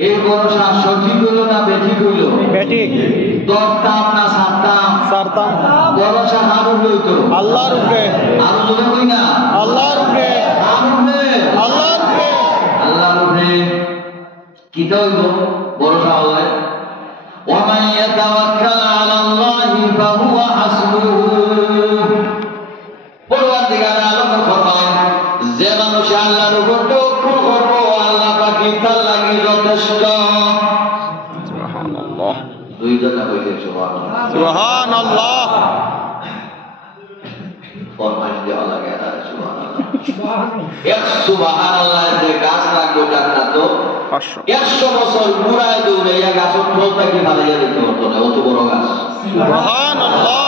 এই ভরসা সঠিক হইল না বেঠিক হইল? বেঠিক। দরতাম না সারতাম? ভরসা কার উপরে হইতো? আল্লাহর উপরে। আরো জোরে কই না? আল্লাহর উপরে। আল্লাহর উপরে। কিটা হইব ভরসা হলে? ومن يتوكل على الله فهو حسبه। পরওয়ারদিগার আলম ফরমান যে মানুষ আল্লাহর উপর তাওয়াক্কুল করবে আল্লাহ পাক তার লাগি যথেষ্ট। সুবহানাল্লাহ। দুই কথা কইলে সুবহানাল্লাহ। সুবহানাল্লাহ। ফরমাইশ দেওয়া লাগে না সুবহানাল্লাহ। এক সুবহানাল্লাহ যে গাছ লাগবে টাকা তো 100 বছর ঘুরায় দৌড়াইয়া গাছের ফলটা কি মারিয়া দিতে হতো না, অত বড় গাছ। সুবহানাল্লাহ।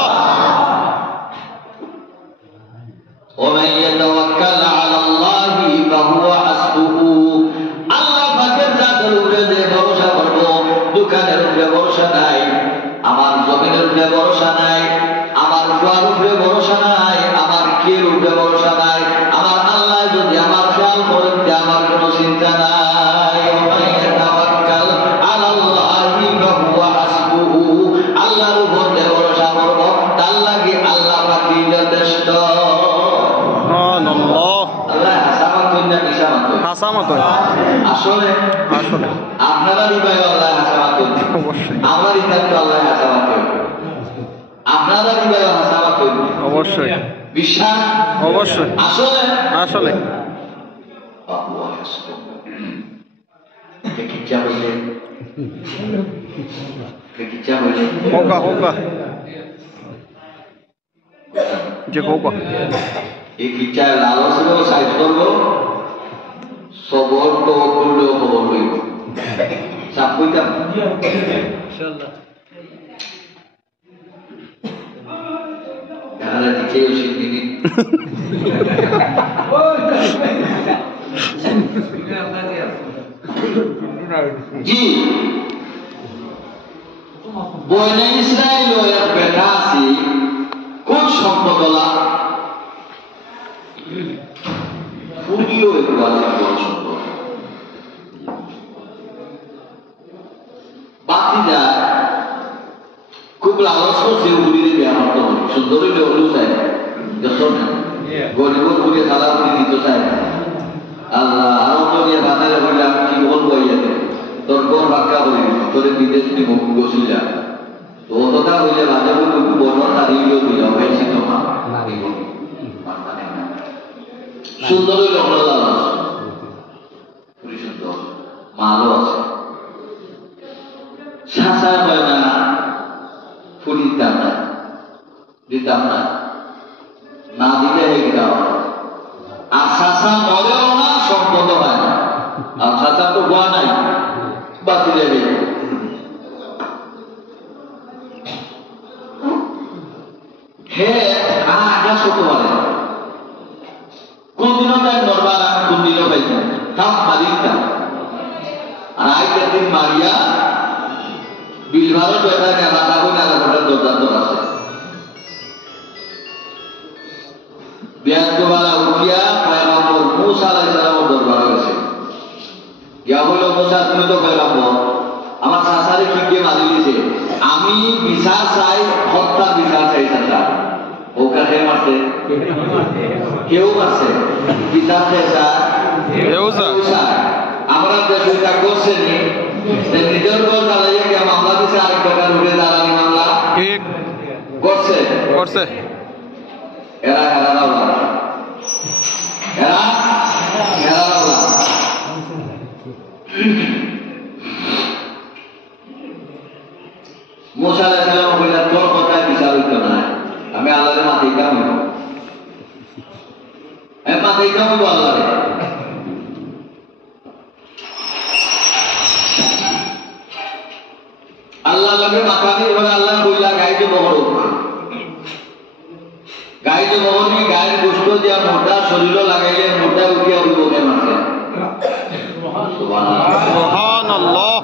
ومن يتوكل على الله فهو حسبه। আল্লাহ পাকের জাতের উপরে যে ভরসা করব, দোকানের উপরে ভরসা নাই, আমার জমিনের উপরে ভরসা নাই, আমার ফুয়ার উপরে ভরসা নাই, আমার কের উপরে ভরসা নাই, আমার আল্লাহ আমার কোনো চিন্তা নাই ওয়াইয়াতাওয়াক্কাল আলাল্লাহি ফাহুয়া হাসবুহু আল্লাহর উপর যে ভরসা করব তার লাগি আল্লাহ পাকই যথেষ্ট সুবহানাল্লাহ আল্লাহ হাসামাত না কিসামাত হাসামাত আসলে আসলে আপনারা হৃদয় আল্লাহ হাসামাত অবশ্যই আমার হৃদয় আল্লাহ হাসামাত আপনারা হৃদয় হাসামাত অবশ্যই বিশ্বাস অবশ্যই আসলে আসলে ফাহুয়া হাসবুহু কিচ্ছা বলে কিচ্ছা বলে হোকা হোকা যে হোকা এই কিচ্ছা লালস হলেও সাইজ করবো সবর তো করলেও খবর হইব সাপ কইতাম দেখা দিচ্ছে শিল্পী জি বনে ইসরায়েল এক বেটা আছে খুব সম্পদলা ফুডিও একটু আছে বড় সম্পদ বাতি যায় খুব লালস করছে উড়িয়ে দেওয়া হতো সুন্দর হইলে হলেও চাই যখন গরিব ঘুরিয়ে তালা উড়ি দিত চাই আল্লাহ আরো তো নিয়ে বাজারে বললাম কি বলবো ইয়াতে তোর কোন বাক্কা বলি তোর বিদেশ নিয়ে মুখ বসিল যা তো অতটা হইলে বাজে বড় হারিয়েও দিলাম হয়েছি তো মা সুন্দর হইলে হলো লালস খুবই সুন্দর মালও আছে শাসা হয় না ফুল দিতাম না দিতাম না না দিলে হয়ে গেল আর শাসা মরেও না সম্পদ হয় না আর শাসা তো গোয়া নাই বাতিলে গেল হে আগে ছোট বলে কোনদিনও তাই নরবার আমি কোনদিনও পাইতাম থাম মারিতাম আর আইটার দিন মারিয়া বিলভারও বেটা নেওয়া থাকো না দরদার আছে বিয়াদুবালা উঠিয়া পয়গম্বর মুসা আলাইহিস সালামের দরবারে গেছে ইয়া হলো মুসা তুমি তো পয়গম্বর আমার শাসারে কি কে মারি দিয়েছে আমি বিচার চাই হত্যা বিচার চাই চাচা ওকে কে মারছে কেউ মারছে বিচার চাইছা কেউ আমরা দেশটা করছে নি নিজের ঘর দাঁড়িয়ে কে মামলা দিচ্ছে আরেক টাকার উঠে দাঁড়ানি মামলা ঠিক করছে করছে এরা মুসা আলাইহিস সালাম কইলেন তোর কথায় বিচার হইতো না আমি আল্লাহর মাথায় কাম হইব এই মাথায় কাম হইব আল্লাহর আল্লাহ লগে মাথা দিয়ে বলে আল্লাহ কইলা গাইতে বহর গাইতে বহর নিয়ে গায়ের গোশত দিয়া মোটা শরীর লাগাইলে মোটা উঠিয়া উঠব কেন আছে সুবহানাল্লাহ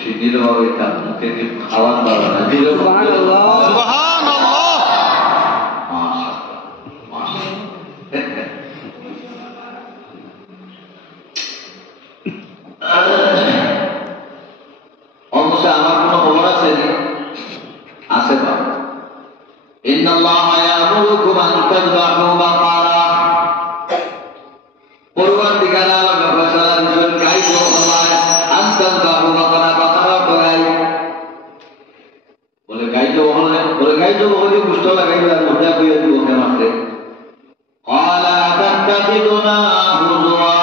সিদ্ধির ভাবে তার মুখে খাওয়ার পাবে না সুবহানাল্লাহ অবশ্য আমার কোনো খবর আছে আছে বা ইন্নাল্লাহা ইয়ামুরুকুম আন তাযবাহু বাকারা পরবর্তীকাল আল্লাহ ফয়সালা দিবেন গাইতো আল্লাহ আন তাযবাহু বাকারা বাকারা গাই বলে গাইতো বলে কুষ্ঠ লাগাইলো আর মোটা কইয়া দিব কেন আছে ক্বালা তাত্তাখিদুনা হুজুয়া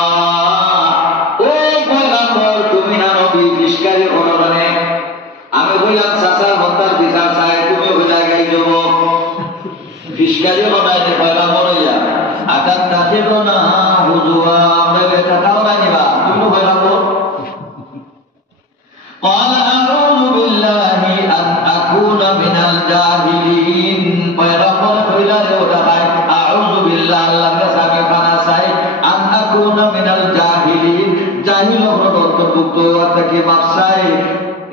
ও পয়গম্বর তুমি না নবী বিশকারী করনে আমি বললাম চাচার হত্যার বিচার চাই তুমি হইলা গাই দেব বিশকারী বানাইতে পয়গম্বর হইয়া আকান তাত্তাখিদুনা হুজুয়া আমরা বেটা তাও না নিবা তুমি পয়গম্বর قال أعوذ بالله أن أكون من الجاهلين পয়গম্বর কইলা রে ওটা ভাই আউযু বিল্লাহ আল্লাহর কাছে আমি পানা চাই আন আকুনা মিনাল জাহিলিন জাহিল হলো অন্তর্ভুক্ত থেকে বাদশাহ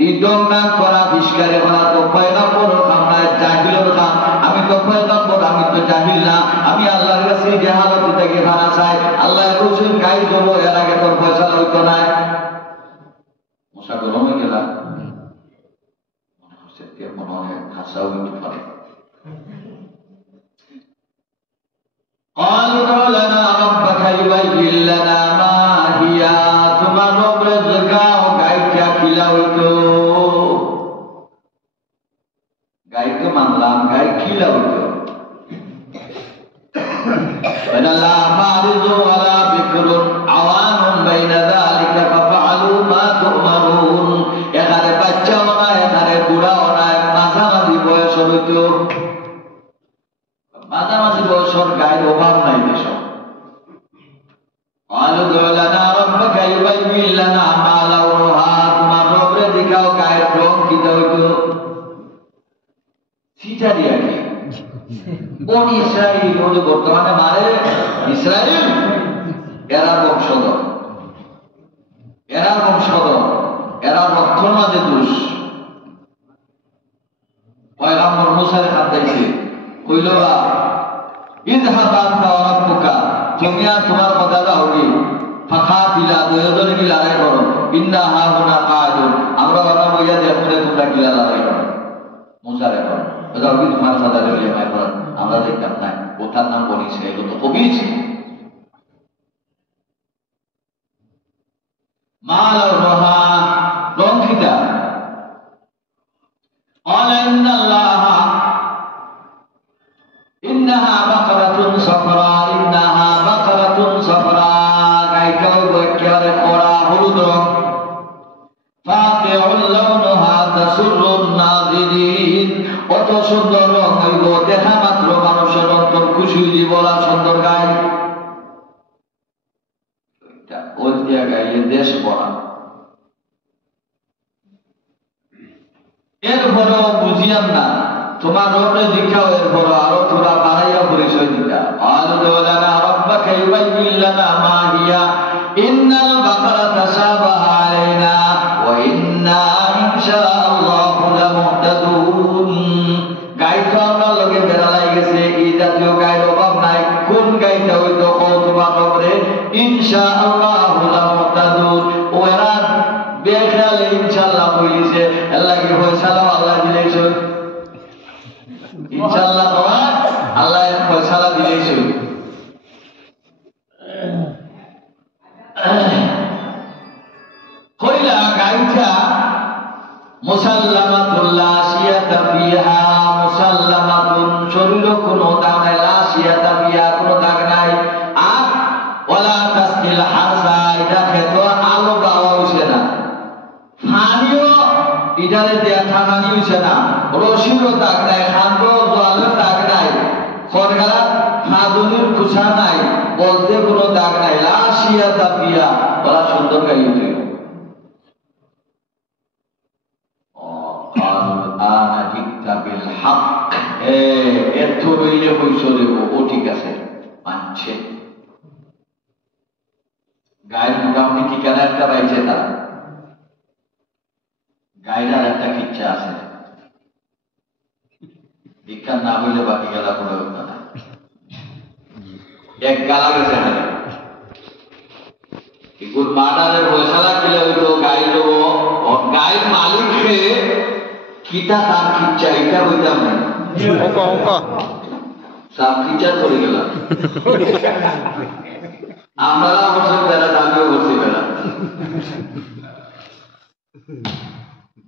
ইদম না করা বিশকারে করা তো পয়গম্বর আমরা জাহিলর খান আমি তো পয়গম্বর আমি তো জাহিল না আমি আল্লাহর কাছে জাহালত থেকে ভাড়া চাই আল্লাহ বলছেন গাই দেবো এর আগে তোর পয়সা হইতো না মশা গরম হয়ে গেল মনে হচ্ছে মনে হয় হাসাও একটু পারে قالوا ادع لنا ربك يبين لنا ما هي তোমার রবের জায়গাও গাইটা খিলাওতো গাইকে মানলাম গাই খিলাওতো ولا لا فارض ولا بكر عوان بين ذلك ففعلوا ما تؤمرون এখানে বাচ্চাও না এখানে বুড়াও না মাঝামাঝি বয়স হইতো মাঝামাঝি বয়সের গায়ের অভাব নাই দেশ قالوا ادع لنا ربك يبين لنا ما لونها তোমার রবের দেখাও গায়ের রং কি হইতো সিটা দিয়া কি কোন ইসরায়েল বলে বর্তমানে মারে ইসরায়েল এরা বংশধর এরা রক্তর মাঝে দোষ পয়গম্বর মুসার খাতাইছে কইল বা ইযহাবা আনতা ওয়া রাব্বুকা তুমি আর তোমার কথা দাওনি ফাকাতিলা দুইজনে কি লড়াই করো ইন্না হাহুনা কায়দুন আমরা ওরা বইয়া দেখলে তোমরা কি লড়াই করো মুসারে করো ওটা কি তোমার সাথে লইয়া মাই করো আমরা দেখতাম না ওটার নাম বনি ছিল তো কবি ছিল মালাউহা রংকিতা قال إن الله إنها بقرة صفراء إنها بقرة صفراء গাইটাও একেবারে খোড়া হলুদ রং فاقع لونها تسر الناظرين কত সুন্দর রং হইব দেখা মাত্র মানুষের অন্তর খুশি হইবে বলা সুন্দর গাই ওই জায়গায় দেশ বলা এরপরও বুঝিয়াম না তোমার রবের দীক্ষাও এরপর আরো তোরা বাড়াইয়া পরিচয় দিতা আলু লানা রাব্বাকা ইউবাইয়িন লানা মা হিয়া ইন্নাল বাকারা তাশাবাহা আলাইনা ওয়া ইন্না ইনশাআল্লাহু লামুহতাদুন গাইতো আমরা লগে বেড়ালাই গেছে এই জাতীয় গায়ের অভাব নাই কোন গাইটা হইতো তোমার রবে ইনশাআল্লাহু লামুহতাদুন ওরা বেখেয়ালে ইনশাআল্লাহ বলিছে আল্লাহ কি ফয়সালা আল্লাহ দিলেছে ইনশাআল্লাহ তোমার আল্লাহ ফয়সালা দিলেছে কইলা গাইটা মুসাল্লামাতুল লাসিয়াতা ফিহা মুসাল্লামাতুন শরীর কোনো দাগ নাই লাসিয়াতা ফিহা কোনো দাগ নাই আর ওয়ালা তাসকিল হাসা এটা খেতো আলো গাওয়া হইছে না পানিও ইটারে দেয়া ঠানানি হইছে না রশিরও দাগ নাই খান্ডো জলের দাগ নাই খরগালা খাদুনির খুশা নাই বলতে কোনো দাগ নাই লাসিয়াতা ফিহা বলা সুন্দর গাইতে এত রইলে বৈশরে ও ঠিক আছে মানছে গায়ের মোটামুটি ঠিকানা একটা পাইছে তারা গায়ের আর একটা কিচ্ছা আছে দীক্ষা না হইলে বাকি গালা পড়ে হতো না এক গালা গেছে না এগুলো মার্ডারের পয়সালা খেলে হইতো গায়ে দেবো গায়ের মালিককে কিতা তার কিচ্ছা এটা হইতাম না সব কিচ্ছা করে গেলাম আমরা অবশ্যই বেড়া দামিও করছি বেড়া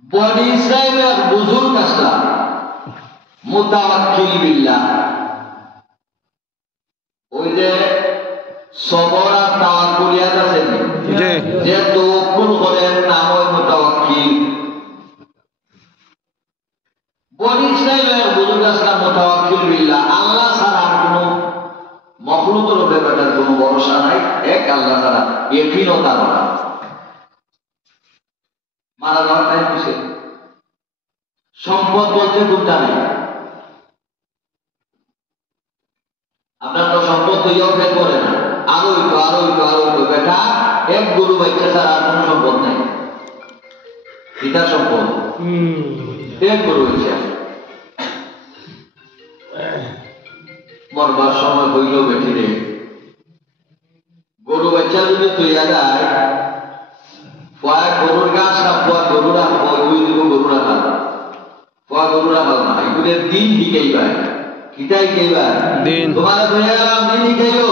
বনি ইসরাইলের বুজুর্গ আসলাম মুতাওয়াক্কিল বিল্লাহ ওই যে সবর আর তাওয়াক্কুলিয়াত আছে যে তাওয়াক্কুল করেন নাম ওই মুতাওয়াক্কিল বনি ইসরাইলের বুজুর্গ আসলাম মুতাওয়াক্কিল বিল্লাহ আল্লাহ ছাড়া কোনো মখলুকের ব্যাপারটার কোনো ভরসা নাই এক আল্লাহ ছাড়া ইয়াকিনও তার না মারা যাওয়ার টাইম কিসে সম্পদ বলতে কোনটা নেই আপনার তো সম্পদ তৈরিও ফেল করে না আরো বেটা এক গরু বাচ্চা ছাড়া আর কোনো সম্পদ নাই পিতা সম্পদ এক গরু বাচ্চা মরবার সময় হইল বেটি রে গরু বাচ্চা যদি তৈয়া যায় ফুয়া গরুর গাছ আর ফুয়া গরুরা ওই দিব গরুরা খাল ফুয়া গরুরা খাল না এগুলোর দিন শিখাইবার কিতা শিখাইবার দিন তোমার তৈয়া গেলাম দিন শিখাইও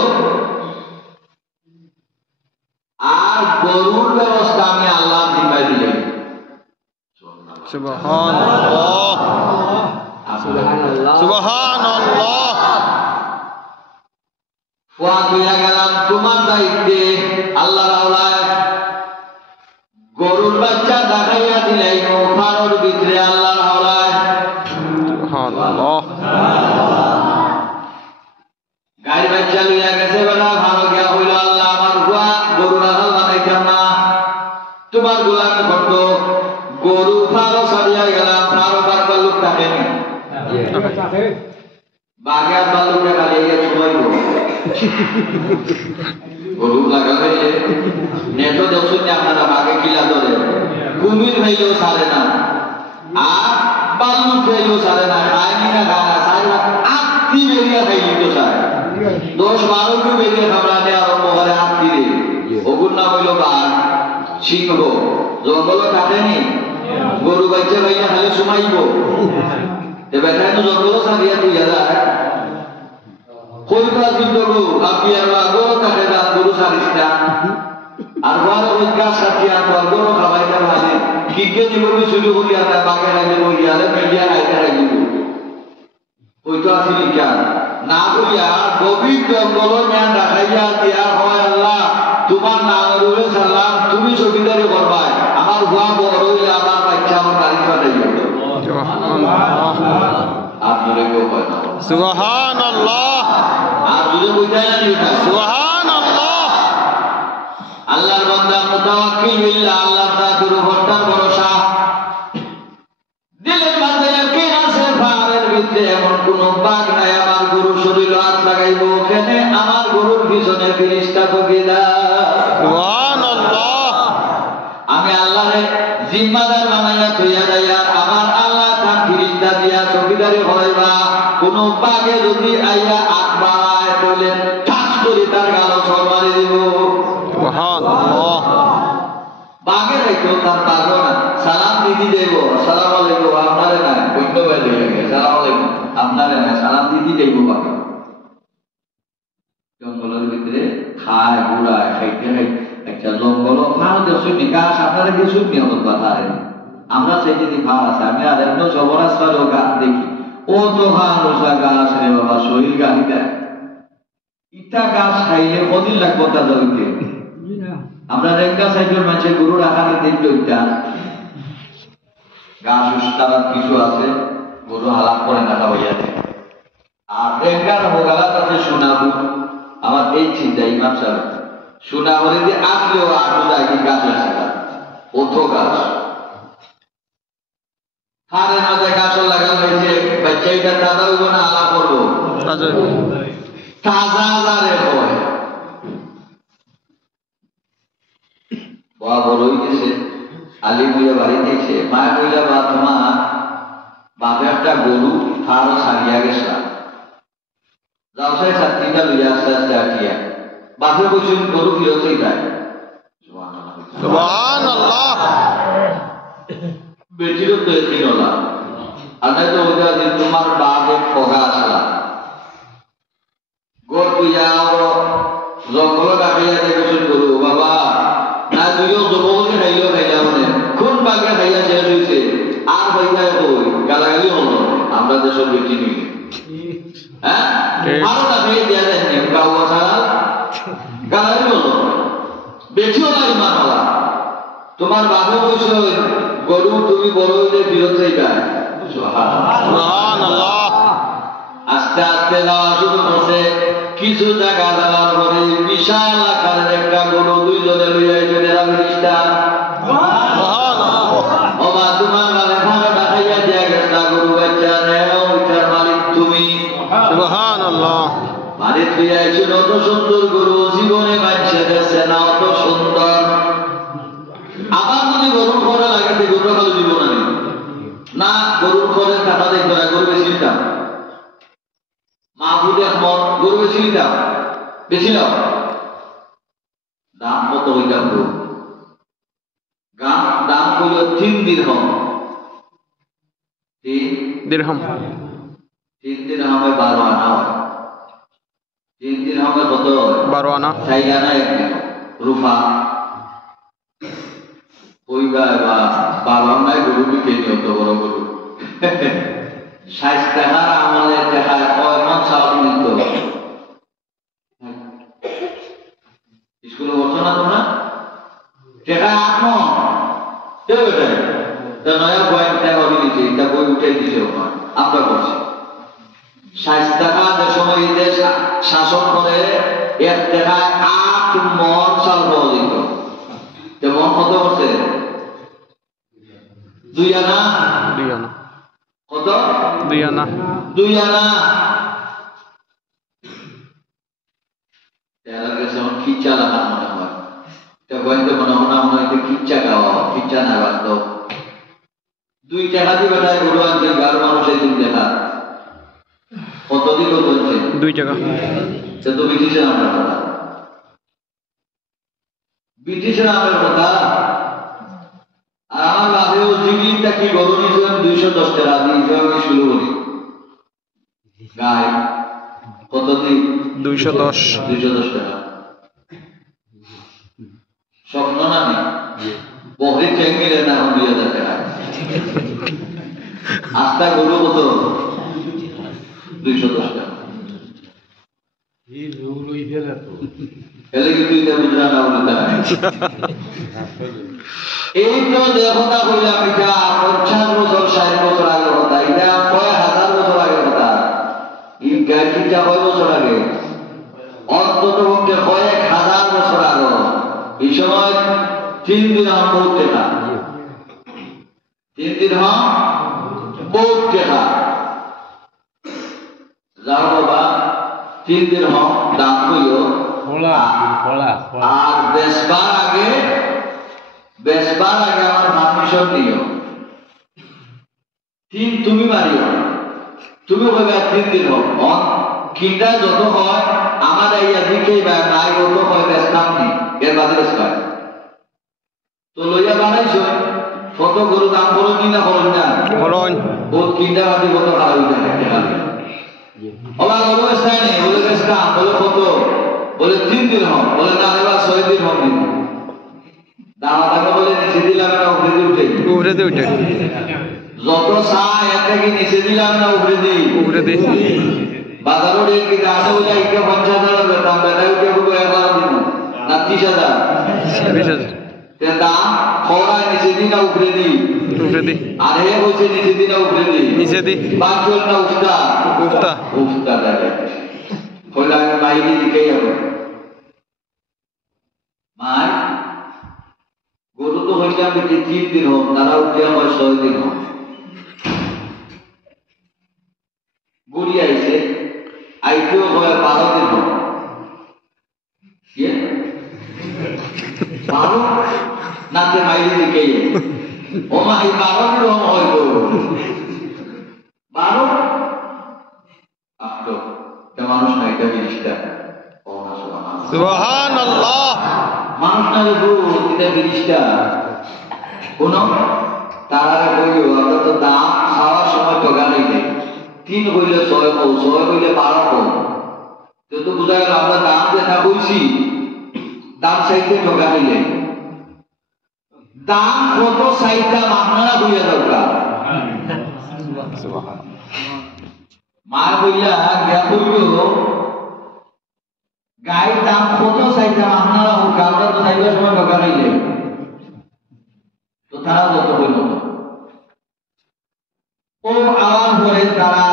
আর গরুর ব্যবস্থা আমি আল্লাহ দিবাই দিলেন সুবহানাল্লাহ সুবহানাল্লাহ ফুয়া তৈয়া গেলাম তোমার দায়িত্বে আল্লাহ রাওলায় গরুর বাচ্চা দেখাইয়া দিলেন ফারোর ভিতরে আল্লাহ রাওলায় সুবহানাল্লাহ গাড়ি বাচ্চা লইয়া গেছে বেলা ভালো গিয়া হইল আল্লাহ আমার ফুয়া গরু রাখাল বানাইতাম না তোমার গোলামি করতো গরু ফারো সারিয়া গেলাম ফারো বারবার লোক থাকেনি বাঘে আর বালুকে খালি সময় গরু লাগালে নেটো দেখুন আপনারা বাঘে কিলা ধরে কুমির ভাইলেও সারে না আর বালু খাইলেও সারে না খায়নি না খায় না সারে না আত্মি বেরিয়ে খাইলি তো সারে 10-12 কে বেরিয়ে খাবরাতে আরম্ভ করে আত্মি রে ওগুর নাম হইল বাঘ সিংহ জঙ্গল কাটেনি গরু বাচ্চা ভাইয়া খালি সুমাইব বেটায় তো জঙ্গল সারিয়া তুই যায় কইতা যুদ্ধ গো আপনি আর গরু কাটে না গরু সারিস্তা আর বড় ওই গাছ সাথিয়া তো গরু খাবাইতে মানে কিকে জীবন শুরু করিয়া তা বাগে লাগে বইয়া রে মিডিয়া আইতা রাখিব কইতা আসিল কেন না বইয়া গভীর জঙ্গল জ্ঞান রাখাইয়া দিয়া হয় আল্লাহ তোমার নাম রুবে সালাম তুমি চকিদারি করবা আমার হুয়া বড় হইলে আমার বাচ্চা আমার বাড়ি পাঠাইবে আপনারে কেউ হয় না সুবহানাল্লাহ আর দুটো কইতাই না দিটা সুবহানাল্লাহ আল্লাহর বান্দা মুতাওয়াক্কিল বিল্লাহ আল্লাহ তাআলার উপর তার ভরসা দিলের মধ্যে ইয়াকিন আছে ফারের ভিতরে এমন কোন বাগ নাই আমার গরু শরীর হাত লাগাইব ওখানে আমার গরুর পিছনে ফেরেশতা ঢুকিলা সুবহানাল্লাহ আমি আল্লাহরে জিম্মাদার বানাইয়া থইয়া যাই আর আমার আল্লাহ তার ফেরেশতা দিয়া চকিদারি হইবা কোন বাগে যদি আইয়া আকবায় বলেন ঠাস করে তার গালো সরমারি দিব সুবহানাল্লাহ বাগে রাখো তার বাগো না সালাম দিদি দেব আসসালামু আলাইকুম আপনারে না কইতো বাইরে লাগে আসসালামু আলাইকুম আপনারে না সালাম দিদি দেব বাগে জঙ্গলের ভিতরে খায় ঘুরায় খাইতে খাইতে একটা জঙ্গল ভালো দেশ নিকাশ আপনারা কিছু নিয়ত বাতারে আমরা সেই যদি ভাব আছে আমি আর এমন জবরাস্তারও গাছ দেখি ও তো ভানুষা গাছ রে বাবা শরীর গাড়ি দেয় ইটা গাছ খাইলে কদিন লাগবো তা জমিতে আমরা রেঙ্গা সাইকেল মানুষের গরু রাখানি দেখবে ওইটা গাছ উস্তারা কিছু আছে গরু হালাক করে না হইয়া আর রেঙ্গার হোগালাত আছে সোনাবু আমার এই চিন্তা ইমাম সাহেব সোনা বলে দিয়ে আসলেও আটু যায় কি গাছ আছে ওথো গাছ হারের মাঝে গাছ লাগানো হয়েছে বাচ্চাইটা দাদা হইব না আলা করবো তাজা রে হয় বড়ই গেছে আলি বুঝে বাড়ি দিয়েছে মায়ের কইলা বা তোমার বাপে একটা গরু ফারও সারিয়া গেছিলাম যাও সাই ছাত্রীটা লইয়া আস্তে আস্তে আটিয়া বাপে বলছেন গরু ফিরতেই যায় সুবহানাল্লাহ বেটিরও তো এটি নলা আদায় তো ওইটা যে তোমার বাপে ফগা আসলা গোর তুইয়া জঙ্গল কাটিয়া দেখেছেন গরু বাবা না তুইও জবকে খাইলেও খাইলা মানে কোন বাগে খাইয়া শেষ হয়েছে আর ভাইয়া কই গালাগালি হলো আমরা দেশের বেটি নিয়ে হ্যাঁ আরো না খাইয়ে দেওয়া যায়নি গাও ছাড়া গালাগালি হলো বেটিও না ইমান হলা তোমার বাপে বলছে গরু তুমি বড় হইলে বিরত চাইবা সুবহানাল্লাহ আস্তে আস্তে যাওয়া শুরু করছে কিছু জায়গা যাওয়ার পরে বিশাল আকারের একটা গরু দুইজনে লইয়া চলে ফেরেশতা ওমা তোমার মানে ভাড়াটা খাইয়া দিয়া গেছে গরু বাচ্চা নেও ওইটার মালিক তুমি সুবহানাল্লাহ মালিক লইয়া ছিল অত সুন্দর গরু জীবনে মানছে দেখছে না অত সুন্দর আমার যদি গরুর খরা লাগে তো গরু খালো জীবন আমি না গরুর খরের কাটা দেখবে না গরু বেশি নিতাম মাহবুদ আহমদ গরু বেশি নিতাম বেশি নাও দাম কত হইতাম তো দাম হইল 3 দিরহাম। 3 দিরহাম 3 দিরহামে 12 আনা হয়। 3 দিরহামে কত? 12 আনা। 4 আনা 1 দিরহাম রুফা কইবা বা 12 আনায় গরু বিকে নিয়ত বড় গরু 60 টাকার আমলে টাকায় কয় মন চাউল নিত? স্কুলে বলছো না তোমরা টাকায় 8 মন কেউ বেটায় তা নয়া বই টাকা দিয়েছে এটা বই উঠে দিছে ওখানে আমরা করছি 60 টাকা যে সময় দেশ শাসন করে 1 টাকায় 8 মন চাল পাওয়া যেত। মন কত করছে? 2 আনা। 2 আনা কত? 2 আনা 2 আনা। তেরা গেছে খিচা লাগা মনে হয় এটা বলতে মনে হয় খিচা খাওয়া খিচা না বাস্তব 2 টাকা দিয়ে বেটায় গরু আনছে গার মানুষ এই 2 টাকা কত দিন বলছে 2 টাকা। সে তো ব্রিটিশের আমলের কথা ব্রিটিশের আমলের কথা। আর আমার বাদেও জিগিটা কি গরু নিয়েছিলাম 210 টাকা দিয়ে আমি শুরু করি গায়ে কত দিন 210 টাকা। স্বপ্ন না নেই বহরি চেঙ্গিলে না এখন 2000 টাকা আস্তা গরু কত 210 টাকা। এই তো দেবতা বললাম এটা 50 বছর 60 বছর আগের কথা এটা কয় হাজার বছর আগের কথা। এই গাড়িটা কয় বছর আগে? অন্তত পক্ষে কয়েক হাজার বছর আগে। এই সময় 3 দিরহাম বহুত টাকা 3 দিরহাম বহুত টাকা। যাও বাবা 3 দিরহাম দাম হইল আর বেচবার আগে আমার পারমিশন নিও 3 তুমি মারিও তুমি কইবা 3 দিরহাম কিনটা যত হয় আমার এই দিকে নাই যত হয় বেচতাম নি এর বাদে বেচবা তো লইয়া বানাইছো কত গরু দাম বলো কি না বলেন না বলুন বহুত কিনটা বাদি কত খারাপ হইতে থাকে ওলা গরু বেচতাই নেই বলে বেচতাম বলে কত বলে 3 দিরহাম বলে না এবার 6 দিরহাম দিন দাম টাকা বলে নিচে দিলাম না উপরে দিয়ে উঠে যত চাই একটা কি নিচে দিলাম না উপরে দিই বাজারও রেট কি দাঁড়াতে বলে এটা 50,000 দাম বেটা উঠে বলবো 1,000 দিব না 30,000 দাম খরা নিচে দিই না উপরে দিই আর হে বলছে নিচে দিই না উপরে দিই বাকি না উফতা দেখে বলে আমি বাইরে দিকে যাবো মাই গরু তো হইলে আমি 3 দিন হোক তারা উঠে আমার 6 দিন হোক গুড়ি আইছে আইতেও হয় 12 দিন হোক 12 নাতে মাইরে দিকে ও মাই 12 দিন হোক হয় গরু 12 আফটো তে মানুষ না এটা জিনিসটা ও না সুবহানাল্লাহ মানুষ না গরু এটা জিনিসটা কোন তারারে কইও আমরা তো দাম খাওয়ার সময় তো গালি নেই 3 হইলে 6 কও 6 হইলে 12 কও তো বুঝা গেল আমরা দাম যেটা কইছি দাম চাইতে তো গালি নেই দাম কত চাইতা আপনারা কইয়া দরকার সুবহানাল্লাহ মা কইলা গিয়া কইলো গায়ের দাম কত চাইতা আপনারা আমরা তো চাইবার সময় তো গালি নেই তো তারা যত হইল ও আওয়াজ করে তারা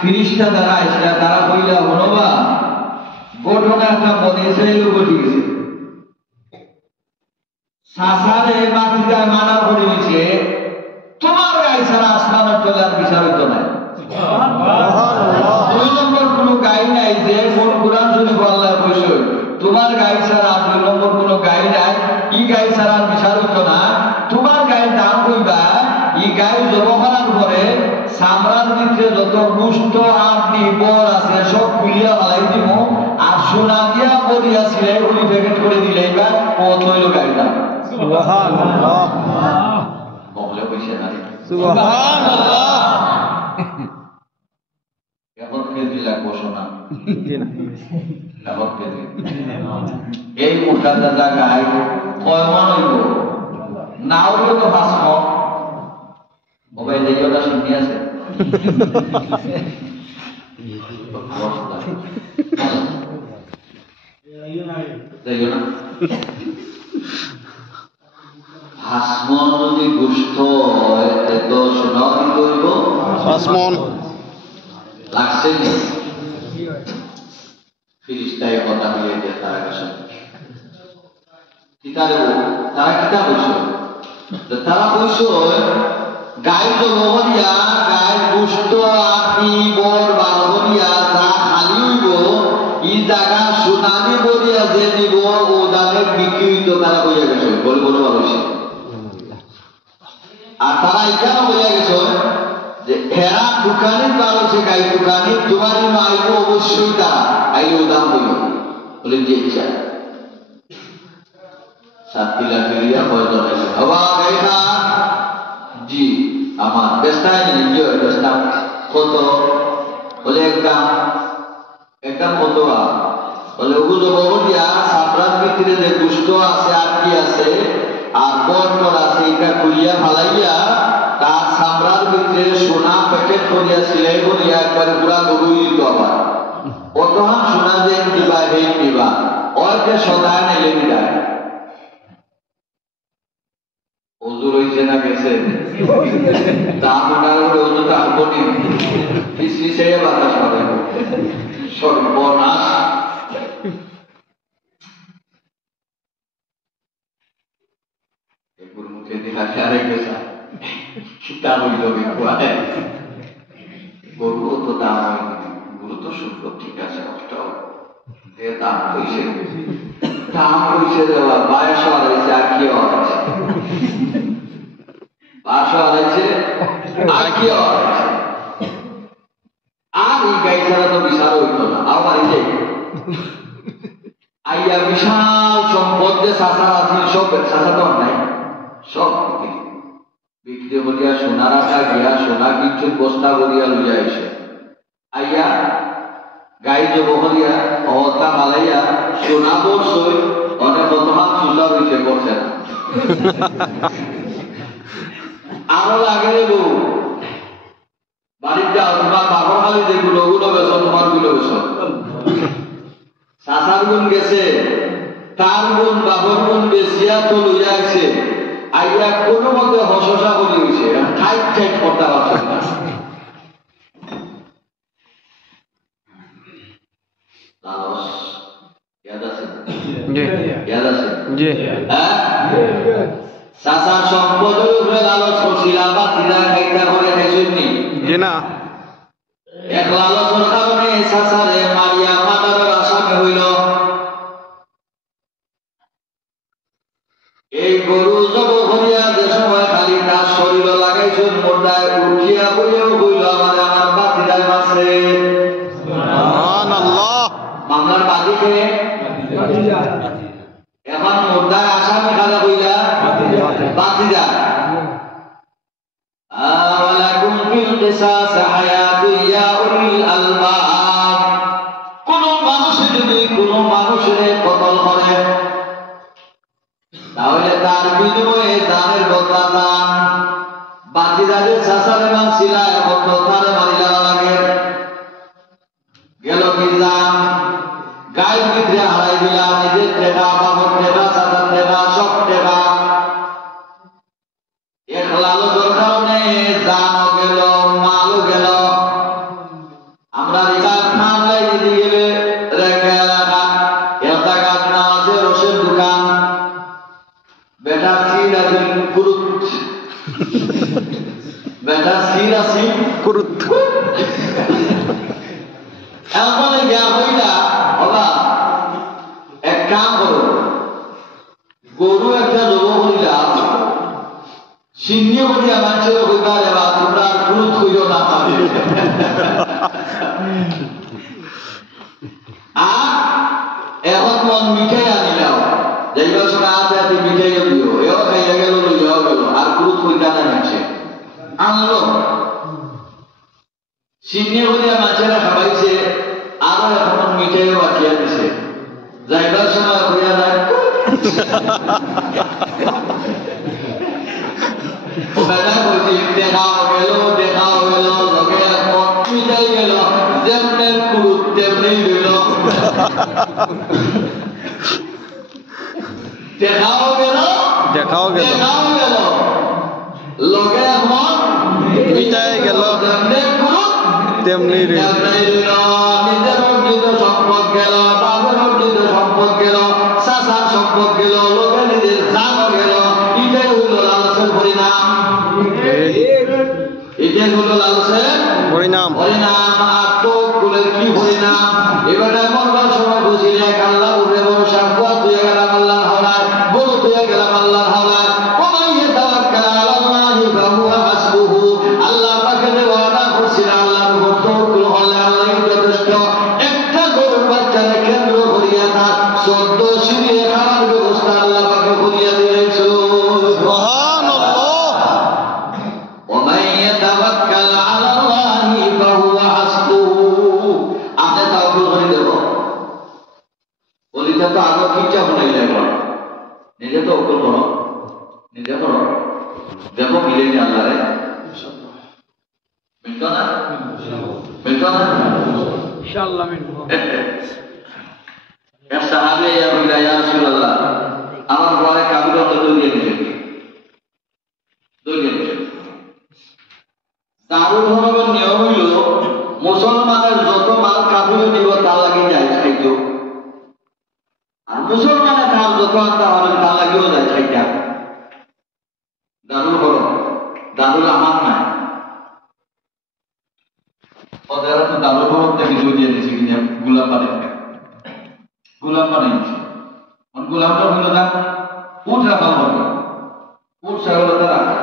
ফিরিস্তা দ্বারা এসে তারা কইলা হনবা ঘটনা একটা মনে এসেছিল ঘটে গেছে সাসারে বাতিটা মানা করে দিয়েছে তোমার গায়ে ছাড়া আসমানের তলে আর বিচার হইতো না 2 নম্বর কোন গায়ে নাই যে কোন কোরআন শরীফ আল্লাহ কইছে তোমার গায়ে ছাড়া 2 নম্বর কোন গায়ে নাই ই গায়ে ছাড়া আর বিচার হইতো না তোমার গায়ের দাম কইবা ই গায়ে জব করার পরে সামরার ভিতরে যত গুস্ত আড্ডি বর আছে সব খুলিয়া ফেলাই দিব আর সোনা দিয়া বড়িয়া সিলাই বড়ি প্যাকেট করে দিলেই বা পথ হইল গাড়িটা সুবহানাল্লাহ বলে পয়সা না সুবহানাল্লাহ এখন কেজি লাগবো সোনা জি না এখন কেজি এই মুখাদা জায়গায় কয় মন হইব না হইলে তো 5 মন মোবাইল এইটা শুনি আছে হাসমন যদি গোস্ত এত সোনা কি করব আসমান লাগছে নি ফিরিস্তায় কথা হয়ে যায় তারা কাছে তারা কিতা বলছে তারা বলছে গাই জমহরিয়া গাই গোস্ত আপনি বর বারহরিয়া যা খালি হইব ই জায়গা সোনালি বরিয়া যে নিব ও দামে বিক্রি হইতো তারা বইয়া গেছে বলে বলে বলছে আর তারা এখানে বইয়া গেছে যে হেরা দোকানে পালছে গাই দোকানে তোমার আইব অবশ্যই তারা আইলে ও দাম হইল বলে যে ইচ্ছা 7 লাখ লিয়া হয়তো বাবা গাই না জি আমার বেস্তায় নিয়ে বেস্তা কত বলে একদম কত বলে ওগুলো বড়িয়া সাপরাত ভিতরে যে গুষ্ট আছে আর কি আছে আর বটর আছে এটা করিয়া ফালাইয়া তার সাপরাত ভিতরে সোনা প্যাকেট করিয়া সিলাই করিয়া একবার পুরা গরুই দিত আবার কতহান সোনা যে দিবা হেই দিবা ওইকে সদায় নেলে যায় ওজু রইছে না গেছে দাম ওনার ওজু তাহবনি পিছিয়ে বাতাস হবে সর্বনাশ এগুলোর মুখে দিলাকে আরেক গেছা খিতা হইল বিকুয়ায় গরু তো দাম হয়নি গরু তো সুন্দর ঠিক আছে অষ্টাও দাম হয়েছে দেওয়া 22 হাজার আর কি হচ্ছে 22 হাজার আর কি হচ্ছে আর এই গাই ছাড়া তো বিশাল হইত না আবার এই যে আইয়া বিশাল সম্পদ যে চাষা আছে সব চাষা তো নাই সব বিক্রি করিয়া সোনা রাখা গিয়া সোনা কিছু বস্তা করিয়া লইয়া এসে আইয়া গাই জবহরিয়া অবস্থা মালাইয়া সোনা বসই অনেক কতহাত চুলা রয়েছে করছে না আরো লাগে রে বউ বাড়িতে তোমার বাপর খালি যেগুলো ওগুলো বেছো তোমার গুলো বেছো চাষার গুণ গেছে তার গুণ বাপর গুণ বেশিয়া তো লইয়া আছে আইয়া কোনো মতে হসসা বলি হয়েছে ঠাইট ঠাইট করতে পারছে না লালস ইয়াদ আছে ইয়াদ আছে চাষার সম্পদের উপরে লালস করছিল আবার দিদা খাইতা করে খাইছনি জি না এক লালসের কারণে চাষারে মারিয়া মাতার আসামি হইল এই গরু জব হরিয়া যে সময় খালি তার শরীর লাগাইছেন মোটায় উঠিয়া বইয়াও হইল আমার বাতিদায় মাসে সুবহানাল্লাহ মামলার বাদীকে এখন মোটায় আসামি খালা হইলা বাতিদা আওয়ালাকুম ফিল কিসাস হায়াতু ইয়া উলিল আলবাব কোন মানুষ যদি কোন মানুষের কতল করে তাহলে তার বিনিময়ে দানের বদলা দান বাতিদারের চাচারে মানছিলা এখন তো তারে মারিলা লাগে গেল কি দান গায়ের ভিতরে হারাই দিলা নিজের টেকা বাবর টেকা চাচার টেকা সব টেকা এক লালচের কারণে জানও গেল মালও গেল আমরা রিকার খান লাগিয়ে দিয়ে গেলে রেখে এলাকা একটা কাজ না আছে রসের দোকান বেটা সির আছে কুরুত বেটা সির আছে কুরুত এমন গিয়া হইলা বাবা এক কাম করো গরু একটা জব হইলা সিংহ করিয়া মানুষের হইবা রে বা তোমরা কুরুত হইও না আর এখন মন মিঠাই আনিলাও যাইবার সময় হাতে হাতে মিঠাইও দিও এও খাইয়া গেল লইয়াও গেল আর ক্রুত কইতা না মানছে আনলো সিন্নি করিয়া মাছেরা খাবাইছে আরো এখন মিঠাইও বাকিয়া দিছে যাইবার সময় হইয়া যায় ওখানে বলছি দেখাও গেল লগে এখন মিঠাই গেল যেমনে ক্রুত তেমনি দিল দেখাও গেল লগে এখন মিটাই গেল তেমনি নিজের অর্জিত সম্পদ গেল বাবার অর্জিত সম্পদ গেল চাচার সম্পদ গেল লগে নিজের জান গেল এটাই হইল লালসের পরিণাম এটাই হইল লালসের পরিণাম আত্মকুলের কি পরিণাম এবারে মরবার সময় বুঝিলে আল্লাহ উঠে ভরসা কুয়া তুই গেলাম আল্লাহ হাওলায় বড় তুই গেলাম আল্লাহ হাওলায় ওমাইয়া তাওয়াক্কাল আলাল্লাহি ফাহুয়া হাসবুহু আল্লাহ পাকে ওয়াদা করছেন আল্লাহর উপর তাওয়াক্কুল করলে আল্লাহই যথেষ্ট একটা গরুর বাচ্চাকে কেন্দ্র করিয়া থাক 14 সিঁড়ি খাওয়ার ব্যবস্থা আল্লাহ পাকে করিয়া দিয়েছে সুবহানাল্লাহ ওমাইয়া তাওয়াক্কাল আলাল্লাহি ফাহুয়া হাসবুহু আপনি তাওয়াক্কুল করে দেব বলিটা তো আরো কিচ্ছা বানাইলে নিজে তো অকুল করো নিজে করো দেখো মিলে নি আল্লাহ রে মিলতো না ইনশাআল্লাহ মিলবো এক সাহাবী বললেন ইয়া রাসূলুল্লাহ আমার ঘরে কাবির তো দইয়ে দিয়েছে দারুল হরমের নিয়ম হইল মুসলমানের যত মাল কাবির দিব তার লাগি যায় খাইতো আর মুসলমানের কাজ যত আনতে হবে তার লাগিও যায় খাইতে দারুল হরম দারুল আমার নাই ওদের তো দারুল হরম থেকে দই দিয়ে দিয়েছে কিনা গোলাপ বানাইছে গোলাপটা হইল না উঠ রাখা হবে উঠ ছাগলটা রাখা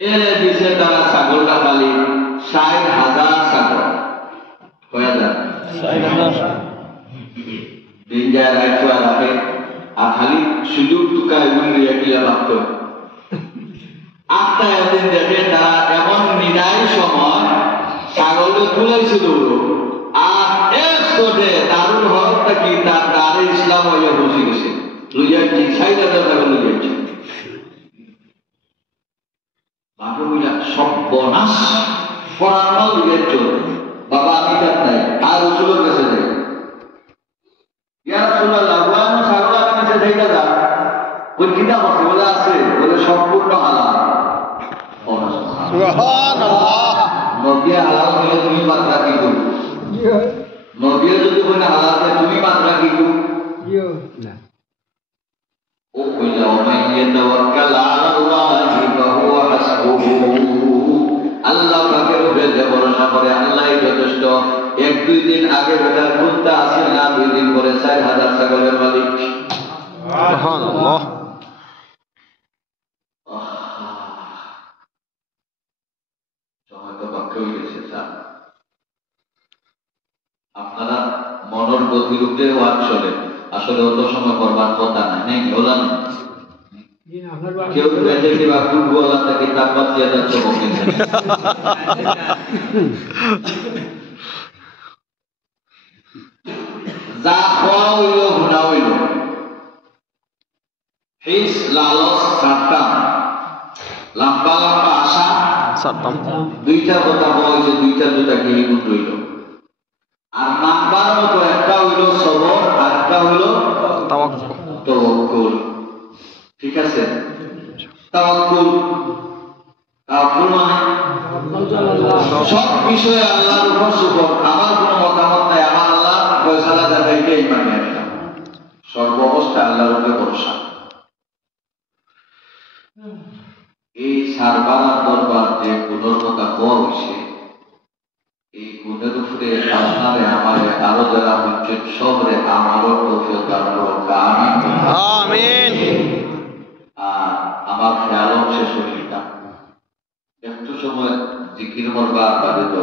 এরে দিছে তারা ছাগলটা খালি 60,000 ছাগল হয়ে যায় দিন যায় রাখতো আর রাখে আর খালি সুযোগ টুকায় উড়িয়ে গিলা ভাবত আটটা একদিন দেখে তারা এমন নিদায় সময় ছাগলকে তুলেছিল আর এক ছোটে দারুল হরমটা কি তার দাঁড়ে ইসলাম হইয়া বসে গেছে লইয়া ঠিক 60,000 ছাগল লইয়াছে সর্বনাশ পড়ানো দিকে চল বাবা আমি কাজ নাই আর রসুলের কাছে যাই ইয়া রাসূলুল্লাহ ওয়ানো ছাগল আমি কাছে যাই দাদা ওই কিতাব আছে বলে আছে বলে সম্পূর্ণ হালাল সুবহানাল্লাহ নবী হালাল বলে তুমি মাত্রা কি করো নবী যদি বলে হালাল তুমি মাত্রা কি করো না ও কইলা ওমাইয়া তাওয়াক্কাল আলাল্লাহি ফাহুয়া হাসবুহু আল্লাহ পাকের উপরে যে ভরসা করে আল্লাহই যথেষ্ট 1-2 দিন আগে বেটার কুত্তা আসে না 2 দিন পরে 4,000 ছাগলের মালিক সুবহানাল্লাহ সময় তো বাক্য হয়ে গেছে স্যার আপনারা মনের গতিরূপে ওয়াজ চলে আসলে অত সময় করবার কথা নাই বললাম কেউ বেঁধে দিবা ফুটবলার থেকে তাকবাদ দিয়ে যাচ্ছে বকে যা খাওয়া হইল ঘুণা হইল হিস লালস সাতটাম লম্বা লম্বা আশা সাতটাম দুইটা কথা বলা হয়েছে দুইটা দুটা গিরিগুণ রইল আর নাম্বার মতো একটা হইল সবর আর একটা হইল তাওয়াক্কুল ঠিক আছে তাওয়াক্কুল মানে সব বিষয়ে আল্লাহর উপর শুকর আমার কোনো মতামত নাই আমার আল্লাহ ফয়সালা দেখাইতেই মানে নিলাম সর্ব অবস্থায় আল্লাহর উপরে ভরসা এই সারবারার দরবার যে গুণের কথা কোয়া হয়েছে এই গুণের উপরে আপনারে আমারে আরো যারা হচ্ছেন সবরে আমারও তৌফিক দান করুন আমিন আর আমার খেয়ালও শেষ হইল না একটু সময় জিকির মরবার বাদে তো